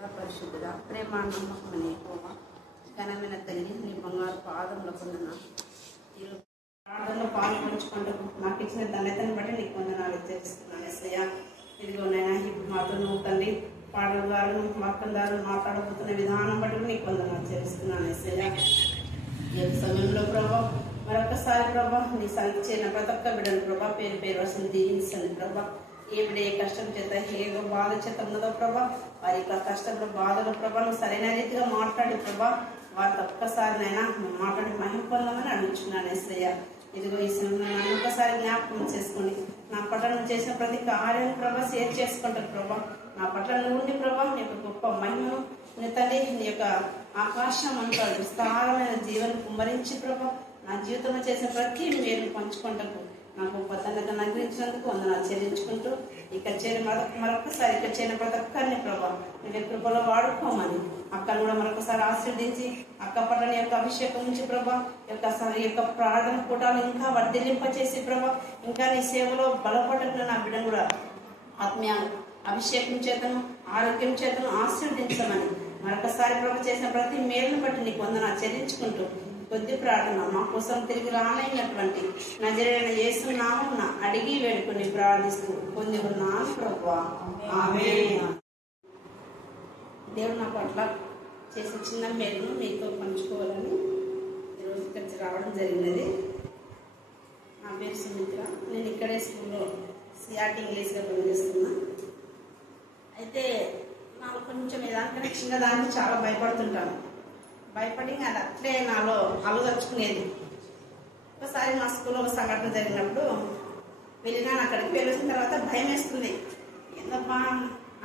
పరిశుద్ధుడా ప్రేమ నమ్మకమని ఎక్కువ ఘనమైన తల్లి నీ బంగారు పాదంలో పొందిన ఈరోజు ప్రార్థనలో పాల్పంచుకుంటూ నాకు ఇచ్చిన ధన్యతను బట్టి నీకు వందనాలు చేస్తున్నాను ఎస్ఐయా. ఇదిగోనైనా ఇప్పుడు మాతో నువ్వు తండ్రి పాటల ద్వారా వాక్యం ద్వారా మాట్లాడబోతున్న విధానం బట్టి నీకు వందనాలు చేస్తున్నాను ఎస్ఐయా. ఈ సమయంలో ప్రభా మరొకసారి ప్రభా నీ సంగతి చేయన ప్రతి ఒక్క బిడ్డను ప్రభా పేరు పేరు వస్తుంది దీవించండి ప్రభా. ఏ బిడ్డ ఏ కష్టం చేత ఏదో బాధ చేత ఉన్నదో ప్రభా వారి యొక్క కష్టంలో బాధలో ప్రభా నువ్వు సరైన రీతిగా మాట్లాడి ప్రభా వారితో ఒక్కసారినైనా నువ్వు మాట్లాడి మహిమ పొందామని అడుగుతున్నాను ఎస్ఐయా. ఇదిగో ఈ సమయంలో ఒక్కసారి జ్ఞాపకం చేసుకుని నా పట్ల నువ్వు చేసిన ప్రతి కార్యం ప్రభా షేర్ చేసుకుంటాను ప్రభా. నా పట్ల నువ్వు ఉండి ప్రభా నీ యొక్క గొప్ప మహిమను నీ తల్లి నీ యొక్క ఆకాశం అంతా విస్తారమైన జీవనం కుమ్మరించి ప్రభా నా జీవితంలో చేసిన ప్రతి మేలు పంచుకుంటాను. నాకు గొప్పతనంగా నగ్రించినందుకు వందనాలు చెల్లించుకుంటూ ఇక చేరి మరొకసారి ఇక చేయని ప్రతి ఒక్కరిని ప్రభా నువ్వు కృపలో వాడుకోమని అక్కను కూడా మరొకసారి ఆశీర్వదించి అక్క పట్ల నీ యొక్క అభిషేకం నుంచి ప్రభా యొక్క ప్రార్థన కూటాలు ఇంకా వర్ధిలింపచేసి ప్రభా ఇంకా నీ సేవలో బలపడటం నా బిడ్డను కూడా ఆత్మీయ అభిషేకం చేతను ఆరోగ్యం చేతను ఆశీర్వదించమని మరొకసారి ప్రభు చేసిన ప్రతి మేలును బట్టి నీకు వందనాలు చెల్లించుకుంటూ కొద్ది ప్రార్థన మా కోసం తిరిగి రానైనటువంటి నజరేయుడైన యేసు నామమున అడిగి వేడుకొని ప్రార్థిస్తూ పొంది ఉన్నాను ప్రభువా ఆమేన్. దేవుడు నా పట్ల చేసిన చిన్న మేలును మీతో పంచుకోవాలని ఈరోజు ఇక్కడికి రావడం జరిగినది. నా పేరు సుమిత్ర. నేను ఇక్కడే స్కూల్లో సిఆర్టీ ఇంగ్లీష్గా పనిచేస్తున్నా. అయితే నాకు కొంచెం ఏదానికైనా చిన్నదానికి చాలా భయపడుతుంటాను. భయపడి అది అట్లే నాలో అలుగచ్చుకునేది. ఒకసారి మా స్కూల్లో ఒక సంఘటన జరిగినప్పుడు వెళ్ళినాను. అక్కడికి వెళ్ళిన తర్వాత భయం వేస్తుంది. ఏందమ్మా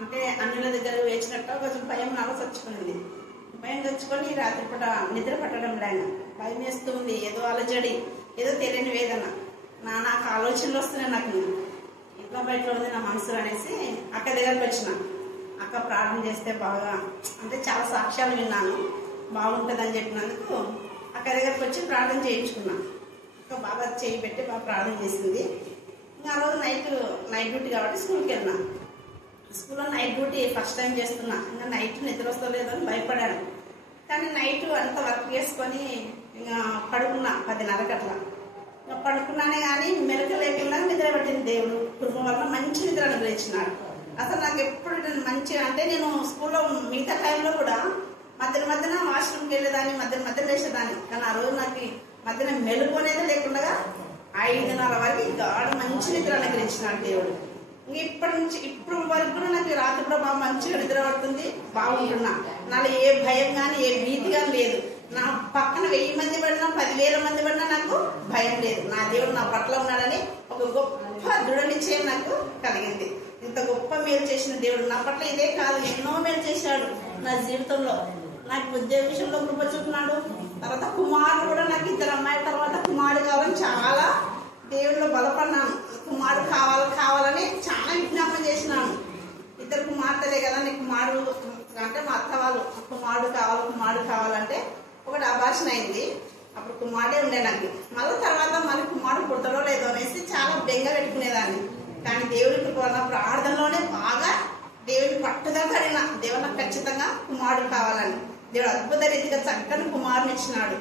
అంటే అన్నిల దగ్గర వేసినట్టు కొంచెం భయం నాలో చచ్చుకునేది. భయం తెచ్చుకొని రాత్రిపూట నిద్ర పట్టడం లేక భయం వేస్తుంది. ఏదో అలజడి, ఏదో తెలియని వేదన నాకు ఆలోచనలు వస్తున్నాయి. నాకు ఇంట్లో బయట ఉంది నా మనసు అనేసి అక్క దగ్గరకు వచ్చిన. అక్క ప్రార్థన చేస్తే బాగా అంటే చాలా సాక్ష్యాలు విన్నాను, బాగుంటుందని చెప్పినందుకు అక్క దగ్గరకు వచ్చి ప్రార్థన చేయించుకున్నా. అక్క బాగా చేయి పెట్టి బాగా ప్రార్థన చేసింది. ఇంకా ఆ రోజు నైట్ డ్యూటీ కాబట్టి స్కూల్కి వెళ్ళినా. స్కూల్లో నైట్ డ్యూటీ ఫస్ట్ టైం చేస్తున్నా. ఇంకా నైట్ నిద్ర వస్తలేదు అని భయపడాను. కానీ నైట్ అంత వర్క్ చేసుకొని ఇంకా పడుకున్నా 10:30 అట్లా. ఇంకా పడుకున్నానే కానీ మెలకు లేకుండా నిద్ర పట్టింది. దేవుడు కృప వల్ల మంచి నిద్ర అనుగ్రహించినాడు. అసలు నాకు ఎప్పుడు మంచిగా అంటే నేను స్కూల్లో మిగతా టైంలో కూడా మధ్యన వాష్రూమ్కి వెళ్ళేదాన్ని, మధ్యన లేచేదాన్ని. కానీ ఆ రోజు నాకు మధ్యన మెలుగు అనేది లేకుండా 5:30 వరకు గాఢ మంచి నిద్ర అనుగ్రహించినాడు దేవుడు. ఇంక ఇప్పుడు వరకు కూడా నాకు రాత్రి కూడా బాగా మంచిగా నిద్ర పడుతుంది, బాగుంటున్నా. నాలో ఏ భయం కానీ ఏ భీతి కానీ లేదు. నా పక్కన 1000 మంది పడినా 10,000 మంది పడినా నాకు భయం లేదు. నా దేవుడు నా పట్ల ఉన్నాడని ఒక గొప్ప దృఢ నిశ్చయం నాకు కలిగింది. ఇంత గొప్ప మేలు చేసిన దేవుడు నా పట్ల ఇదే కాదు, ఎన్నో మేలు చేశాడు నా జీవితంలో. నాకు ఉద్యోగ విషయంలో కృప చూపినాడు. తర్వాత కుమారుడు కూడా నాకు 2 అమ్మాయిల తర్వాత కుమారుడు కావాలని చాలా దేవుడిలో బలపడినాను. కుమారుడు కావాలని చాలా విజ్ఞాపన చేసినాను. 2 కుమార్తెలే కదా నీకు కుమారుడు అంటే మా అత్త వాళ్ళు కుమారుడు కావాలంటే ఒకటి అబార్షన్ అయింది. అప్పుడు కుమారుడే ఉండే నాకు. మళ్ళీ కుమారుడు పుడతాడో లేదో అనేసి చాలా బెంగ పెట్టుకునేదాన్ని. కానీ దేవుడికి వల్ల ప్రార్థనలోనే బాగా దేవుడిని పట్టుదల కలిగిన దేవుడు నాకు ఖచ్చితంగా కుమారుడు కావాలని దేవుడు అద్భుత రీతిగా చక్కని కుమారుని ఇచ్చినాడు.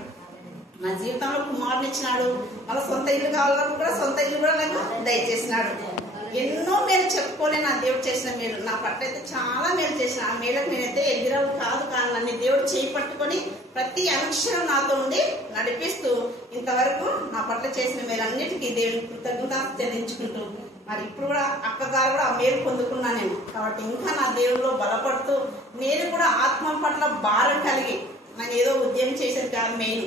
నా జీవితంలో కుమారుని ఇచ్చినాడు. మళ్ళీ సొంత ఇల్లు కావాలన్నప్పుడు కూడా సొంత ఇల్లు కూడా నాకు దయచేసినాడు. ఎన్నో మేలు చెప్పుకోలే నా దేవుడు చేసిన మేలు. నా పట్ల అయితే చాలా మేలు చేసిన. ఆ మేలకు నేనైతే ఎదిరావు కాదు. కానీ నన్ను దేవుడు చేయి పట్టుకొని ప్రతి అనుక్షణం నాతో ఉండి నడిపిస్తూ ఇంతవరకు నా పట్ల చేసిన మేలన్నిటికీ దేవుడిని కృతజ్ఞత చెల్లించుకుంటూ మరి ఇప్పుడు కూడా అక్కగారు కూడా ఆ మేలు పొందుకున్నా నేను. కాబట్టి ఇంకా నా దేవుడిలో బలపడుతూ నేను కూడా ఆత్మ పట్ల భారం కలిగి నాకు ఏదో ఉద్యమం చేసేది కాదు. మెయిన్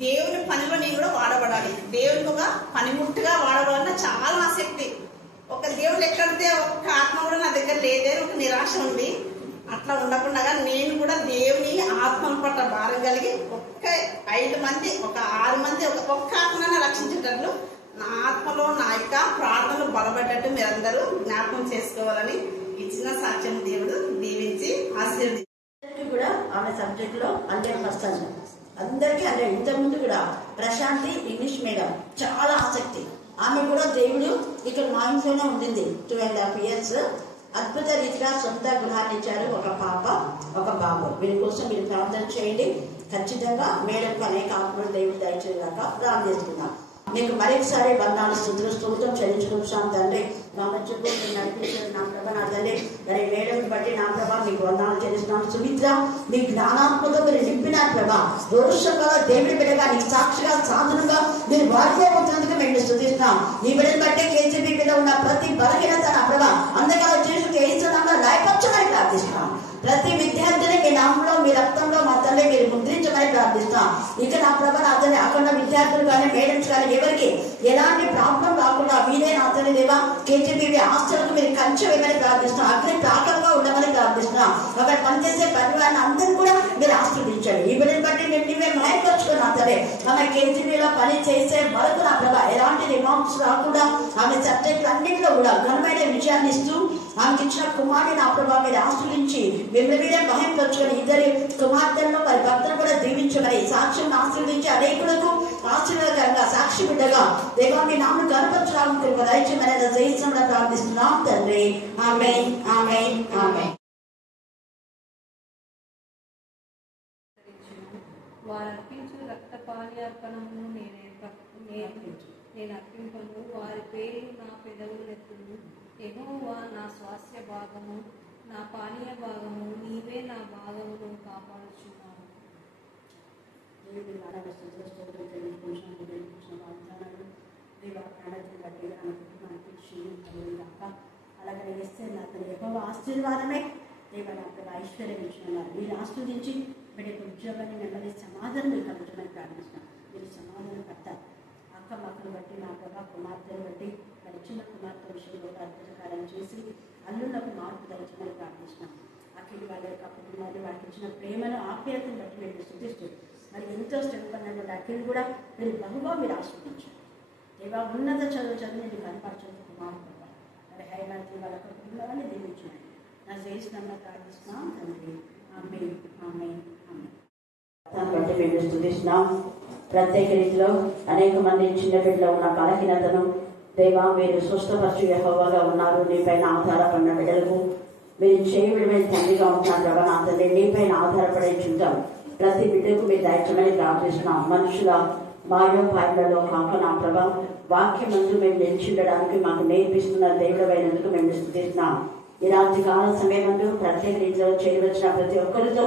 దేవుని పనిలో నేను కూడా వాడబడాలి. దేవునికి ఒక పనిముట్టుగా వాడబడాలన్న చాలా ఆసక్తి. ఒక దేవుడు ఎక్కడితే ఒక్క ఆత్మ కూడా నా దగ్గర లేదే ఒక నిరాశ ఉంది. అట్లా ఉండకుండా నేను కూడా దేవుని ఆత్మ పట్ల భారం కలిగి ఒక్క 5 మంది ఒక 6 మంది ఒక్క ఆత్మను రక్షించేటట్లు నా ఆత్మలో నా యొక్క ప్రార్థనలు బలపడ్డట్టు మీరందరూ జ్ఞాపకం చేసుకోవాలని ఈ చిన్న సాక్ష్యం దేవుడు దీవించి ఆశీర్వదించి కూడా ఆమె సబ్జెక్ట్ లో 100% అందరికీ 100. ఇంతకుముందు కూడా ప్రశాంతి ఇంగ్లీష్ మేడం చాలా ఆసక్తి. ఆమె కూడా దేవుడు ఇక్కడ మా ఇంట్లోనే ఉండింది 2.5 years. అద్భుత రీతిగా సొంత గృహాన్ని ఇచ్చారు. ఒక పాప బాబు వీరి కోసం మీరు ప్రార్థన చేయండి. ఖచ్చితంగా మేడకు అనేక ఆత్మలు దేవుడు దయచేయగాక ప్రార్థిస్తున్నాం. మీకు మరొకసారి వందనాలు స్తుతులు స్తోత్రం చెల్లించుకుంటున్నాం తండ్రి. మా మధ్యకు మీరు నడిపించిన నా ప్రభ నా తండ్రి మరి మేడకు బట్టి నా ప్రభ మీకు వందనాలు చెల్లిస్తున్నాను. సుమిత్ర మీ జ్ఞానాత్మక మీరు నింపిన ప్రభ రోషంగా దేవుడి బిడ్డగా నీ సాక్షిగా సాధనంగా మీరు వాడుకోబోతున్నందుకు మేము స్తుతిస్తున్నాం. నీ బిడ్డను బట్టి కేజీబీలో ఉన్న ప్రతి బలహీనత నా ప్రభ అందరికీ చేసి చేయిస్తున్నామో రాయపరచమని ప్రార్థిస్తున్నాం. ప్రతి విద్యార్థిని మీ నామంలో మీ రక్తంలో మా తల్లి మీరు ముద్రించమని ప్రార్థిస్తాం. ఇక నా ప్రభ నా తల్లి అక్కడ విద్యార్థులు కానీ మేడమ్స్ కానీ ఎవరికి ఎలాంటి ప్రాబ్లం రాకుండా మీరే నా తల్లి దేవా కేజీబీ హాస్టల్కు మీరు కంచె వేయమని ప్రార్థిస్తున్నాం. అగ్ని ప్రాకంగా ఉండమని ప్రార్థిస్తున్నాం. అక్కడ పనిచేసే పరివారాన్ని అందరూ కూడా మీరు ఆశీర్వదించండి. ఈ బిడ్డను బట్టి మేము మయపరుచుకుని నా తల్లి ఆమె కేజీబీలో పని చేసే వరకు నా ప్రభ ఎలాంటి రిమార్క్స్ రాకుండా ఆమె సబ్జెక్టులు అన్నింటిలో కూడా ఘనమైన విజయాన్ని ఇస్తూ ఆమెకి ఇచ్చిన కుమారుని నా ప్రభావ మీరు ఆశ్రయించి మిమ్మల్ని మీరే మహింపరచుకొని ఇద్దరి కుమార్తెలను వారి భర్తను కూడా దీవించమని సాక్ష్యం ఆశీర్వదించి అనేకులకు ఆశీర్వాదకరంగా సాక్షి బిడ్డగా దేవా మీ నామను కనపరచడానికి దయచేయమని జయించమని ప్రార్థిస్తున్నాం తండ్రి. ఆమేన్ ఆమేన్ ఆమేన్. వారు అర్పించు రక్తపానీయార్పణమును నేను అర్పింపను. వారి పేర్లు నా పెదవులెత్తును. యెహోవా నా స్వాస్థ్య భాగము, నా పానీయ భాగము, నీవే నా భాగమును కాపాడుచున్నావు. అలాగే వేస్తే నాకు యెహోవా ఆశీర్వాదమే దేవ నాకు ఐశ్వర్యం ఇచ్చినారు. మీరు ఆస్వాదించి బిడ్డకు ఉద్యోగాన్ని నెమ్మది సమాధానం మీరు కలుగుతామని ప్రార్థిస్తున్నాను. మీరు సమాధానం పడతారు. అక్క మక్కలు బట్టి నా ప్రభా కుమార్తెను బట్టి మరి చిన్న కుమార్తె విషయంలో అద్భుతకారం చేసి అల్లులకు మార్పు దయచమని ప్రార్థిస్తున్నాం. అక్కడి వాళ్ళ యొక్క కుటుంబాన్ని వాళ్ళకి ఇచ్చిన ప్రేమను ఆప్యాయతను బట్టి మీరు స్తుతిస్తూ మరి ఎంతో శ్రమపడినటువంటి అక్కడిని కూడా మీరు బహుగా మీరు ఆస్వాదించారు. దేవా ఉన్నత చదువు నేను కనపరచండి కుమారు ప్రభా మరి హైదరాబాద్ వాళ్ళ కుటుంబాన్ని దీవించండి. నా చేసిన ప్రార్థిస్తున్నాం తండ్రి. ఆమేన్ ఆమేన్ ఆమేన్. దాన్ని బట్టి మేము స్తుతిస్తున్నాం. ప్రత్యేక రీతిలో అనేక మంది చిన్న బిడ్డలో ఉన్న బలహీనతను దేవా మీరు స్వస్థపరచు యెహోవాగా ఉన్నారు. నీపైన ఆధారపడిన బిడ్డలకు మీరు చేయబడిన తండ్రిగా ఉంటున్నారు ప్రభా నా తండ్రి. నీపైన ఆధారపడే చూద్దాం ప్రతి బిడ్డకు మీరు దయచమని ప్రార్థిస్తున్నాం. మనుషుల మాయోపాయాలలో కాక నా ప్రభా వాక్యమందు మేము నిలిచిండడానికి మాకు నేర్పిస్తున్న దేవుడు అయినందుకు మేము స్తుతిస్తున్నాం. ఈ రాత్రి కాల సమయమందు ప్రత్యేక రీతిలో చేయవలసిన ప్రతి ఒక్కరితో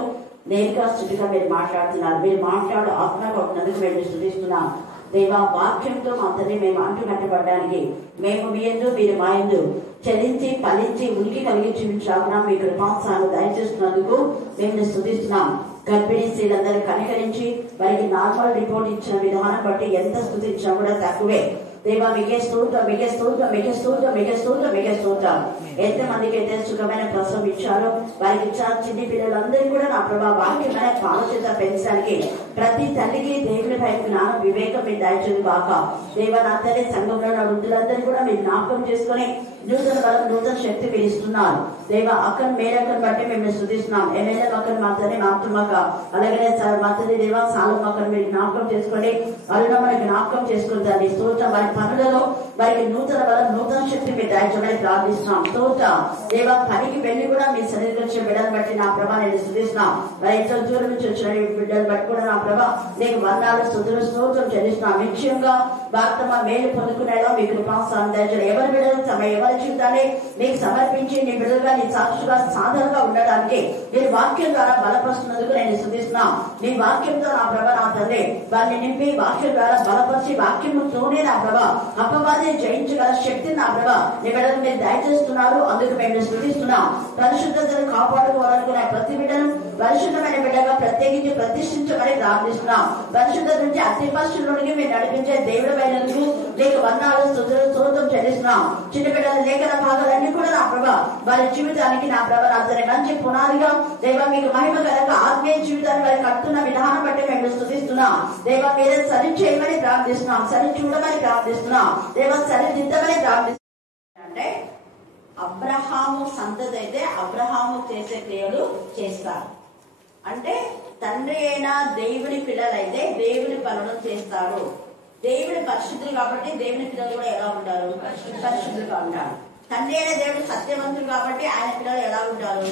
నేరుగా స్థితిగా మీరు మాట్లాడుతున్నారు. మీరు మాట్లాడు ఆత్మగా ఉన్నందుకు మేము స్తుతిస్తున్నాం. దేవా వాక్యంతో మా తండ్రి మేము అంటుకట్టబడడానికి మేము మీ యందు మీరు మా యందు చలించి ఫలించి ఉనికి కలిగి జీవించాలన్నా మీ కృపాంశాన్ని దయచేస్తున్నందుకు మేము స్తుతిస్తున్నాం. గర్భిణీ స్త్రీలందరూ కనికరించి వారికి నార్మల్ రిపోర్ట్ ఇచ్చిన విధానం బట్టి ఎంత స్తుతించినా కూడా తక్కువే. దేవా మీకే స్తోత్రం మీకే స్తోత్రం మీకే స్తోత్రం మీకే స్తోత్రం మీకే స్తోత్రం. ఎంతమందికి అయితే సుఖమైన ప్రసవం ఇచ్చారో వారికి ఇచ్చిన చిన్ని పిల్లలందరికీ కూడా నా ప్రభా వాక్యమైన పాల చేత పెంచడానికి ప్రతి తల్లికి దేవునిపై జ్ఞానం వివేకం మీరు దయచేది కాక దేవా నా తల్లి సంఘంలో ఉన్న వృద్ధులందరినీ కూడా మీరు జ్ఞాపకం చేసుకుని నూతన బలం నూతన శక్తి మీరు ఇస్తున్నారు. దేవా అక్కను మేరక్కను బట్టి మేము స్తుతిస్తున్నాం. ఎమ్మెల్యే అక్కను మా తల్లి మాతృమక అలాగే మా తల్లి దేవా సాలం అక్కను మీరు జ్ఞాపకం చేసుకోండి. అరుణమ్మని జ్ఞాపకం చేసుకుంటారు. స్తోత్రం వారి పనులలో వారికి నూతన బలం నూతన శక్తి మీరు దయచేయమని ప్రార్థిస్తున్నాం. స్తోత్రం దేవా పనికి వెళ్ళి కూడా మీ సన్నిధికి వచ్చిన బిడ్డలను బట్టి నా ప్రభా నేను స్తుతిస్తున్నాం. మరి ఎంతో దూరం నుంచి వచ్చిన బిడ్డలు బట్టి కూడా నా ప్రభా నీకు వందనాలు స్తుతులు స్తోత్రం చెల్లిస్తున్నాం. నిశ్చయంగా వార్తమ మేలు పొందుకునేలా మీ కృపాంశాన్ని దయచేయండి. ఎవరి బిడ్డలు తమ ఎవరి జీవితాన్ని మీకు సమర్పించి నీ బిడ్డలుగా నీ సాక్షిగా సాధనగా ఉండడానికి మీరు వాక్యం ద్వారా బలపరుస్తున్నందుకు నేను స్తుతిస్తున్నాం. నీ వాక్యంతో నా ప్రభ నా తండ్రి వారిని నింపి వాక్యం ద్వారా బలపరిచి వాక్యంతోనే నా ప్రభ అపవాదిని జయించగల శక్తిని నా ప్రభ నీ బిడ్డలు మీరు దయచేస్తున్నారు. అందుకు మేము స్తుతిస్తున్నాం. పరిశుద్ధతను కాపాడుకోవాలనుకునే ప్రతి బిడ్డను పరిశుద్ధమైన బిడ్డగా ప్రత్యేకించి ప్రతిష్ఠించమని ప్రార్థిస్తున్నాం. పరిశుద్ధత నుంచి అతి పరిశుద్ధుడికి మీరు నడిపించే దేవుడు అయినందుకు లేక వందనాలు స్తుతులు స్తోత్రం చెల్లిస్తున్నాం. చిన్న బిడ్డల లేఖన భాగాలన్నీ కూడా నా ప్రభ వారి జీవితానికి నా ప్రభ అతని మంచి పునాదిగా దేవా మీకు మహిమకరంగా ఆత్మీయ జీవితాన్ని వారి కట్టున్న విధానం బట్టి మేము స్తుతిస్తున్నాం. దేవా మీరే సరి చేయమని ప్రార్థిస్తున్నాం. సరి చూడమని ప్రార్థిస్తున్నాం. దేవా సరిదిద్దమని ప్రార్థిస్తున్నాం. అంటే అబ్రహాము సంతతి అయితే అబ్రహాము చేసే క్రియలు చేస్తారు. అంటే తండ్రి అయినా దేవుని పిల్లలైతే దేవుని పనులను చేస్తారు. దేవుని పరిశుద్ధులు కాబట్టి దేవుని పిల్లలు కూడా ఎలా ఉంటారు? పరిశుద్ధులుగా ఉంటారు. తండ్రి అయిన దేవుడు సత్యవంతుడు కాబట్టి ఆయన పిల్లలు ఎలా ఉంటారు?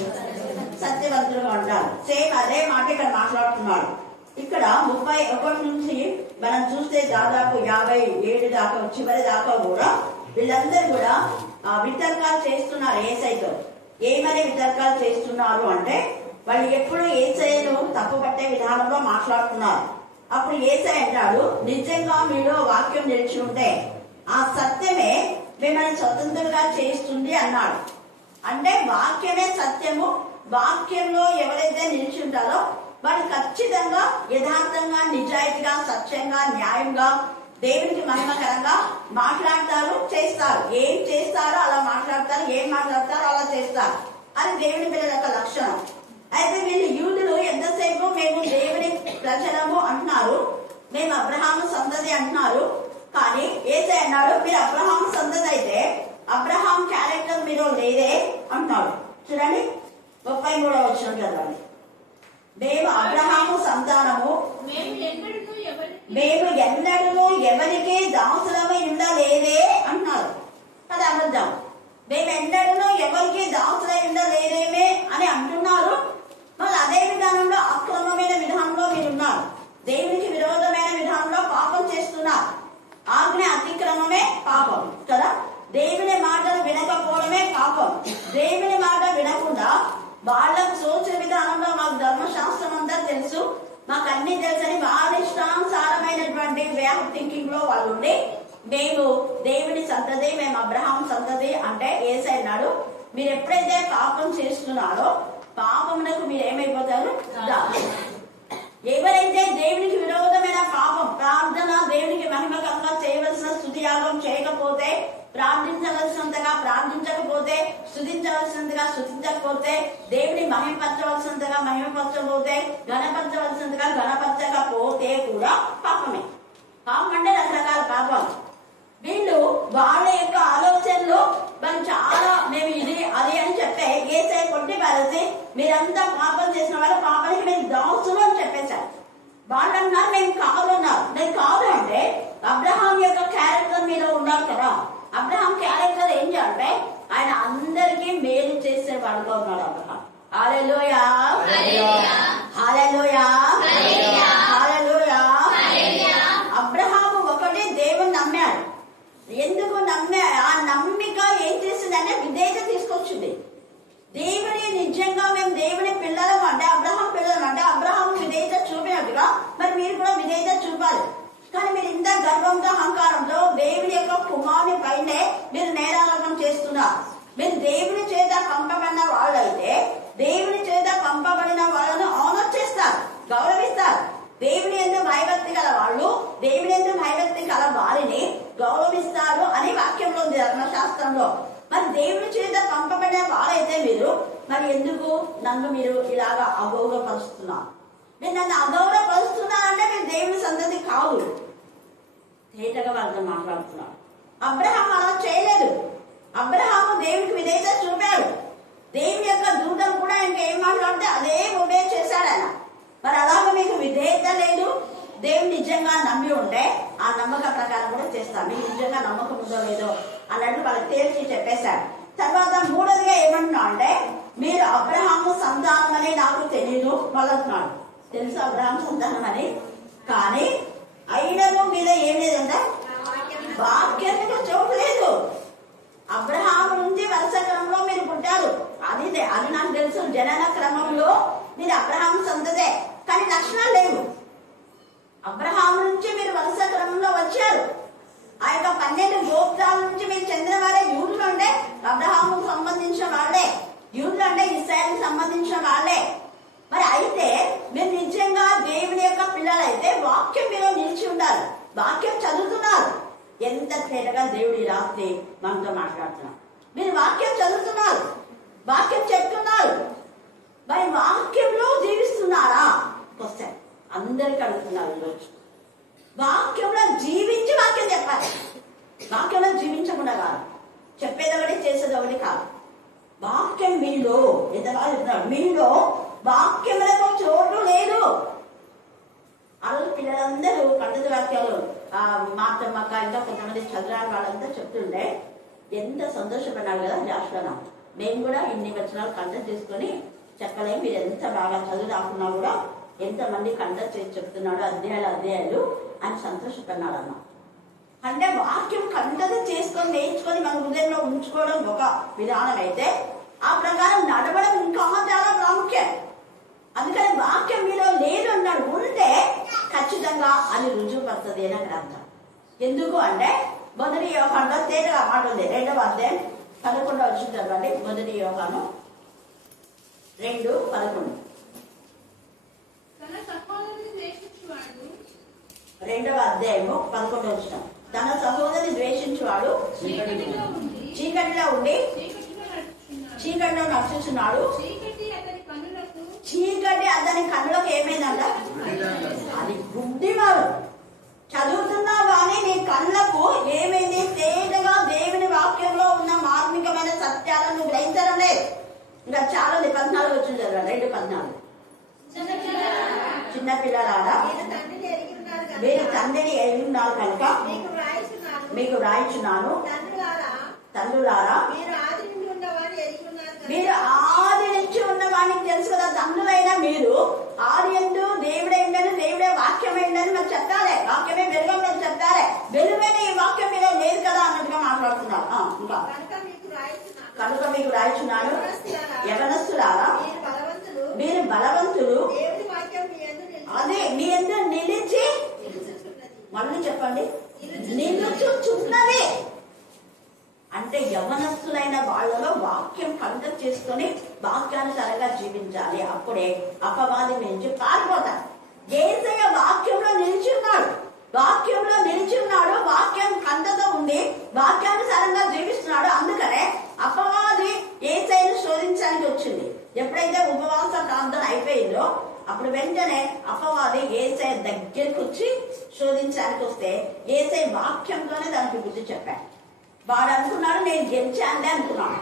సత్యవంతులుగా ఉంటారు. సేమ్ అదే మాట ఇక్కడ మాట్లాడుతున్నాడు. ఇక్కడ 31 నుంచి మనం చూస్తే దాదాపు 57 దాకా చివరి దాకా కూడా వీళ్ళందరూ కూడా వితర్కాలు చేస్తున్నారు యేసయ్యతో. ఏమని వితర్కాలు చేస్తున్నారు అంటే వాళ్ళు ఎప్పుడు యేసయ్యను తప్పుపట్టే విధానంలో మాట్లాడుతున్నారు. అప్పుడు యేసయ్య అంటాడు, నిజంగా మీలో వాక్యం నిలిచి ఉంటే ఆ సత్యమే మిమ్మల్ని స్వతంత్రంగా చేస్తుంది అన్నాడు. అంటే వాక్యమే సత్యము. వాక్యంలో ఎవరైతే నిలిచి ఉంటారో వాళ్ళు ఖచ్చితంగా యథార్థంగా నిజాయితీగా సత్యంగా న్యాయంగా దేవునికి మహిమకరంగా మాట్లాడతారు, చేస్తారు. ఏం చేస్తారో అలా మాట్లాడతారు, ఏం మాట్లాడతారో అలా చేస్తారు. అది దేవుని పిల్లల యొక్క లక్షణం. అయితే వీళ్ళు యూదులు ఎంతసేపు మేము దేవుని ప్రజలము అంటున్నారు, మేము అబ్రహాము సంతతి అంటున్నారు. కానీ యేసయ్య అన్నాడు, మీరు అబ్రహాము సంతతి అయితే అబ్రహాం క్యారెక్టర్ మీరు లేదే అంటున్నాడు. చూడండి 33వ వచనం చదవండి. మేము అబ్రహాము సంతానము, మేము ఎన్నడూ ఎవరికి దాసులమై ఉండలేదే అంటున్నారు. అది అబద్ధం. మేము ఎన్నడూ ఎవరికి దాసులై ఉండలేదేమే అని అంటున్నారు. మళ్ళీ అదే విధానంలో అక్రమమైన విధానంలో మీరున్నారు. దేవునికి విరోధమైన విధానంలో పాపం చేస్తున్నారు. ఆజ్ఞ అతిక్రమమే పాపం కదా. దేవుని మాటలు వినకపోవడమే పాపం. దేవుని మాట వినకుండా వాళ్ళకు సోచిన విధానంలో మాకు ధర్మశాస్త్రం అంతా తెలుసు, మాకు అన్ని తెలుసని వాళ్ళ ఇష్టానుసారమైనటువంటి వే ఆఫ్ థింకింగ్ లో వాళ్ళు ఉండి మేము దేవుని సంతతి, మేము అబ్రహాం సంతతి అంటే యేసయ్య అన్నాడు, మీరు ఎప్పుడైతే పాపం చేస్తున్నారో పాపమునకు మీరు ఏమైపోతారు. ఎవరైతే దేవునికి విరోధమైన పాపం ప్రార్థన దేవునికి మహిమకరంగా చేయవలసిన స్తుతియాగం చేయకపోతే, ప్రార్థించవలసినంతగా ప్రార్థించకపోతే, స్తుతించవలసినంతగా స్తుతించకపోతే, దేవుని మహిమపరచవలసినంతగా మహిమపరచకపోతే, ఘనపరచవలసినంతగా ఘనపరచకపోతే కూడా పాపమే. పాపం అంటే రకరకాల పాపాలు. వీళ్ళు వాళ్ళ యొక్క ఆలోచనలు మనం చాలా మేము ఇది అది అని చెప్పే యేసయ్య కొట్టి పారేసి మీరంతా పాపం చేసిన వాళ్ళు పాపానికి మీరు దాసులు అని చెప్పేశారు. వాళ్ళు అన్నారు మేము కాదు అన్నారు. నేను కాదు అంటే అబ్రహాం యొక్క క్యారెక్టర్ మీద ఉన్నారు కదా. అబ్రహాం క్యారెక్టర్ ఏంటి అంటే ఆయన అందరికీ మేలు చేసే వాడుగా ఉన్నాడు అబ్రహాం. హల్లెలూయా, హల్లెలూయా, హల్లెలూయా. అబ్రహాము ఒకటి దేవుని నమ్మాడు. ఎందుకు ఆ నమ్మిక ఏం చేసిందంటే విధేయత తీసుకొచ్చింది. దేవుని నిజంగా మేము దేవుని పిల్లలం అంటే అబ్రహాం పిల్లలం అంటే అబ్రహాం విధేయత చూపినట్టుగా మరి మీరు కూడా విధేయత చూపాలి. కానీ మీరు ఇంత గర్వంతో అహంకారంతో దేవుని యొక్క కుమారుని పైనే మీరు నేరారోపణ చేస్తున్నారు. మీరు దేవుని చేత పంపబడిన వాళ్ళైతే దేవుని చేత పంపబడిన వాళ్ళను ఆనర్ చేస్తారు, గౌరవిస్తారు. దేవుని యందు భయభక్తి గల వాళ్ళు దేవుని యందు భయభక్తి గల వారిని గౌరవిస్తారు అని వాక్యంలో ఉంది ధర్మశాస్త్రంలో. మరి దేవుని చేత పంపబడిన వారైతే మీరు మరి ఎందుకు నన్ను మీరు ఇలాగా అగౌరవపరుస్తున్నారు? మీరు నన్ను అగౌరవపరుస్తున్నారంటే మీరు దేవుని సంతతి కాదు. తేటగా వాళ్ళతో మాట్లాడుతున్నారు. అబ్రహాం అలా చేయలేదు. అబ్రహాము దేవునికి విధేయత చూపాడు. దేవుని యొక్క దూతం కూడా ఇంకేం మాట్లాడితే అదే ఒబే చేశాడు ఆయన. మరి అలాగే మీకు విధేయత లేదు, దేవుని నిజంగా నమ్మి ఉంటే ఆ నమ్మక ప్రకారం కూడా చేస్తాం. మీకు నిజంగా నమ్మకం ఉందో లేదో అన్నట్టు వాళ్ళకి తేల్చి చెప్పేశాడు. తర్వాత మూడోదిగా ఏమంటున్నా అంటే మీరు అబ్రహాము సంతానం అని నాకు తెలియదు మొదలుతున్నాడు. తెలుసు అబ్రహాం సంతానం అని, కానీ అయినను మీద ఏం లేదంటే వాక్యానికి చోటు లేదు. అబ్రహాము నుంచి వరుస క్రమంలో మీరు పుట్టారు, అది నాకు తెలుసు. జనన క్రమంలో మీరు అబ్రహాం సంతతే, కానీ లక్షణాలు లేవు. అబ్రహాం నుంచి మీరు వరుస క్రమంలో వచ్చారు. ఆ యొక్క 12 గోత్రాల నుంచి మీరు చెందిన వారే. యూదులు అంటే అబ్రహాముకు సంబంధించిన వాళ్ళే, యూదులు అంటే ఇశ్రాయేలుకు సంబంధించిన వాళ్ళే. మరి అయితే మీరు నిజంగా దేవుని యొక్క పిల్లలైతే వాక్యం మీద నిలిచి ఉండాలి. వాక్యం చదువుతున్నారు. ఎంత తేటగా దేవుడి రాత్రి మనతో మాట్లాడుతున్నారు. మీరు వాక్యం చదువుతున్నారు, వాక్యం చెప్తున్నారు, మరి వాక్యంలో జీవిస్తున్నారా? వస్తే అందరికి అడుగుతున్నారు ఈరోజు. వాక్యంలో జీవించి వాక్యం చెప్పాలి. వాక్యంలో జీవించకుండా కాదు, చెప్పేది ఒకటి చేసేది ఒకటి కాదు. వాక్యం మీలో ఎంతగా చెప్తున్నాడు, మీలో వాక్యములకు చోటు లేదు. ఆ రోజు పిల్లలందరూ పద్ధతి వాక్యాలు మాత్రమక్క ఇంకా కొంతమంది చదువురాని వాళ్ళంతా చెప్తుండే ఎంత సంతోషపడ్డారు కదా. జాస్ట్గా మేము కూడా ఇన్ని వచనాలు కంటెంట్ తీసుకొని చెప్పలేం. మీరు ఎంత బాగా చదువు రాకున్నా కూడా ఎంతమంది కంట చేసి చెప్తున్నాడు అధ్యాయాలు అని సంతోషపడినాడు అన్న. అంటే వాక్యం కంటత చేసుకొని నేర్చుకొని మన హృదయంలో ఉంచుకోవడం ఒక విధానం అయితే, ఆ ప్రకారం నడవడం ఇంకా చాలా ప్రాముఖ్యం. అందుకని వాక్యం మీలో లేదు అన్నాడు, ఉంటే ఖచ్చితంగా అది రుజువుపడుతుంది అని అక్కడ అర్థం. ఎందుకు అంటే మొదటి యోహానులో తేలిగా మాట ఉంది. 2వ అధ్యాయం 11వ వచనం చదవండి. మొదటి యోహాను 2:11. తన సహోదరుని ద్వేషించువాడు 2వ అధ్యాయము 11వ వచనం. తన సహోదరిని ద్వేషించువాడు చీకటిలో ఉండి చీకటిలో నడుచుచున్నాడు. చీకటి అతని కన్నులకు ఏమైందంట? అది గుడ్డివాడు. చదువుతున్నావు కానీ నీ కళ్ళకు ఏమైంది? తేటగా దేవుని వాక్యంలో ఉన్న మార్మికమైన సత్యాలను గ్రహించడం లేదు. ఇంకా చాలా 14 వచ్చింది చదవండి. 2:14. చిన్నపిల్లలారా మీరు తండ్రిని ఎరిగి ఉన్నారు కనుక మీకు రాయించున్నాను. తండ్రులారా మీరు ఆది నుంచి ఉన్న వానికి తెలుసు కదా. తండ్రులైనా మీరు ఆది యందు దేవుడే ఉండని, దేవుడే వాక్యమే ఉండని మాకు చెప్పాలి. వాక్యమే వెలుగని చెప్పాలి. వెలుగైన ఈ వాక్యం మీద లేదు కదా అన్నట్టుగా మాట్లాడుతున్నారు. ఇంకా కనుక మీకు రాయించున్నాను యవనస్తులారా మీరు బలవంతులు, అదే మీ అందరూ నిలిచి, మళ్ళీ చెప్పండి, నిలుచుచున్నది. అంటే యవనస్తులైన వాళ్ళలో వాక్యం కంట చేసుకొని వాక్యానుసారంగా జీవించాలి. అప్పుడే అపవాది నుంచి పారిపోతారు. యేసయ్య వాక్యంలో నిలిచి ఉన్నాడు. వాక్యం కంటతో ఉంది, వాక్యానుసారంగా జీవిస్తున్నాడు. అందుకనే అపవాది యేసయ్యను శోధించడానికి వచ్చింది. ఎప్పుడైతే ఉపవాస ప్రార్థన అయిపోయిందో అప్పుడు వెంటనే అపవాది యేసయ్య దగ్గరికి వచ్చి శోధించడానికి వస్తే యేసయ్య వాక్యంతోనే దానికి బుద్ధి చెప్పాడు. వాడు అనుకున్నాడు నేను గెలిచానులే అనుకున్నాడు.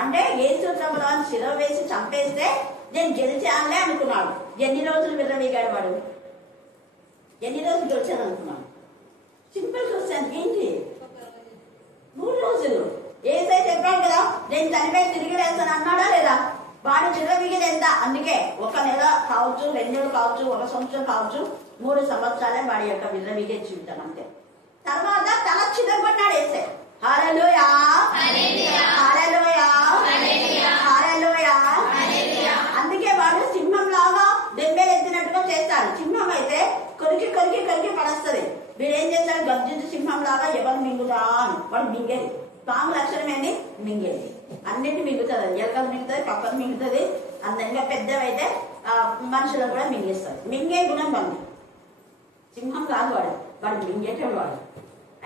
అంటే యేసు ప్రభువుని శిలువ వేసి చంపేస్తే నేను గెలిచానులే అనుకున్నాడు. ఎన్ని రోజులు విర్రవీగాడు వాడు? ఎన్ని రోజులు గెలిచాను అనుకున్నాడు? Simple question. ఏంటి? 3 రోజులు. యేసయ్య చెప్పాడు కదా నేను చనిపోయి తిరిగి లేస్తాను అన్నాడా లేదా? వాడు విర్రవీగేది ఎంత? అందుకే 1 నెల కావచ్చు, 2 నెలలు కావచ్చు, 1 సంవత్సరం కావచ్చు, 3 సంవత్సరాలే వాడి యొక్క విర్రవీగే జీవితం అంతే. తర్వాత తల చిదగొట్టాడు యేసయ్య. హల్లెలూయా, హల్లెలూయా, హల్లెలూయా. అందుకే వాడు సింహం లాగా దెబ్బలు ఎత్తినట్టుగా చేస్తాడు. సింహం అయితే కొరికి కొరికి కొరికి పడేస్తుంది. వీడేం చేస్తాడు? గర్జించు సింహం లాగా ఎవరు మింగుదా అని వాడు మింగేది. పాము లక్షణం ఏంటి? మింగేది. అన్నింటి మింగుతుంది. ఎలకలు మింగుతుంది, పక్కన మింగుతుంది. అందంగా పెద్దవైతే మనుషులను కూడా మింగేస్తుంది. మింగే గుణం ఉంది. సింహం కాదు వాడు మింగేటోడు వాడు.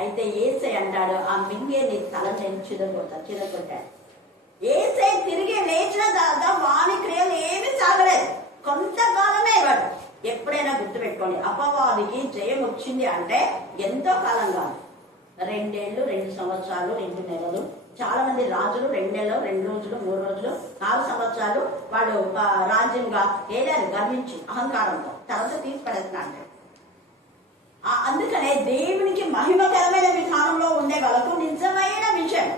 అయితే యేసయ్య అంటాడు ఆ మింగే నీ తల నేను చిదగొట్టాడు. యేసయ్య తిరిగి లేచిన తర్వాత వాని క్రియలు ఏమి సాగలేదు. కొంతకాలమే వాడు. ఎప్పుడైనా గుర్తుపెట్టుకోండి, అపవాదికి జయం వచ్చింది అంటే ఎంతో కాలం కాదు. 2 ఏళ్ళు, 2 సంవత్సరాలు, 2 నెలలు. చాలా మంది రాజులు 2 నెలలు, 2 రోజులు, 3 రోజులు, 4 సంవత్సరాలు వాడు రాజ్యంగా ఏదాన్ని గర్వించి అహంకారంతో తర్వాత తీసిపడేస్తున్నాడు. అందుకనే దేవునికి మహిమకరమైన విధానంలో ఉండే వాళ్ళకు నిజమైన విషయం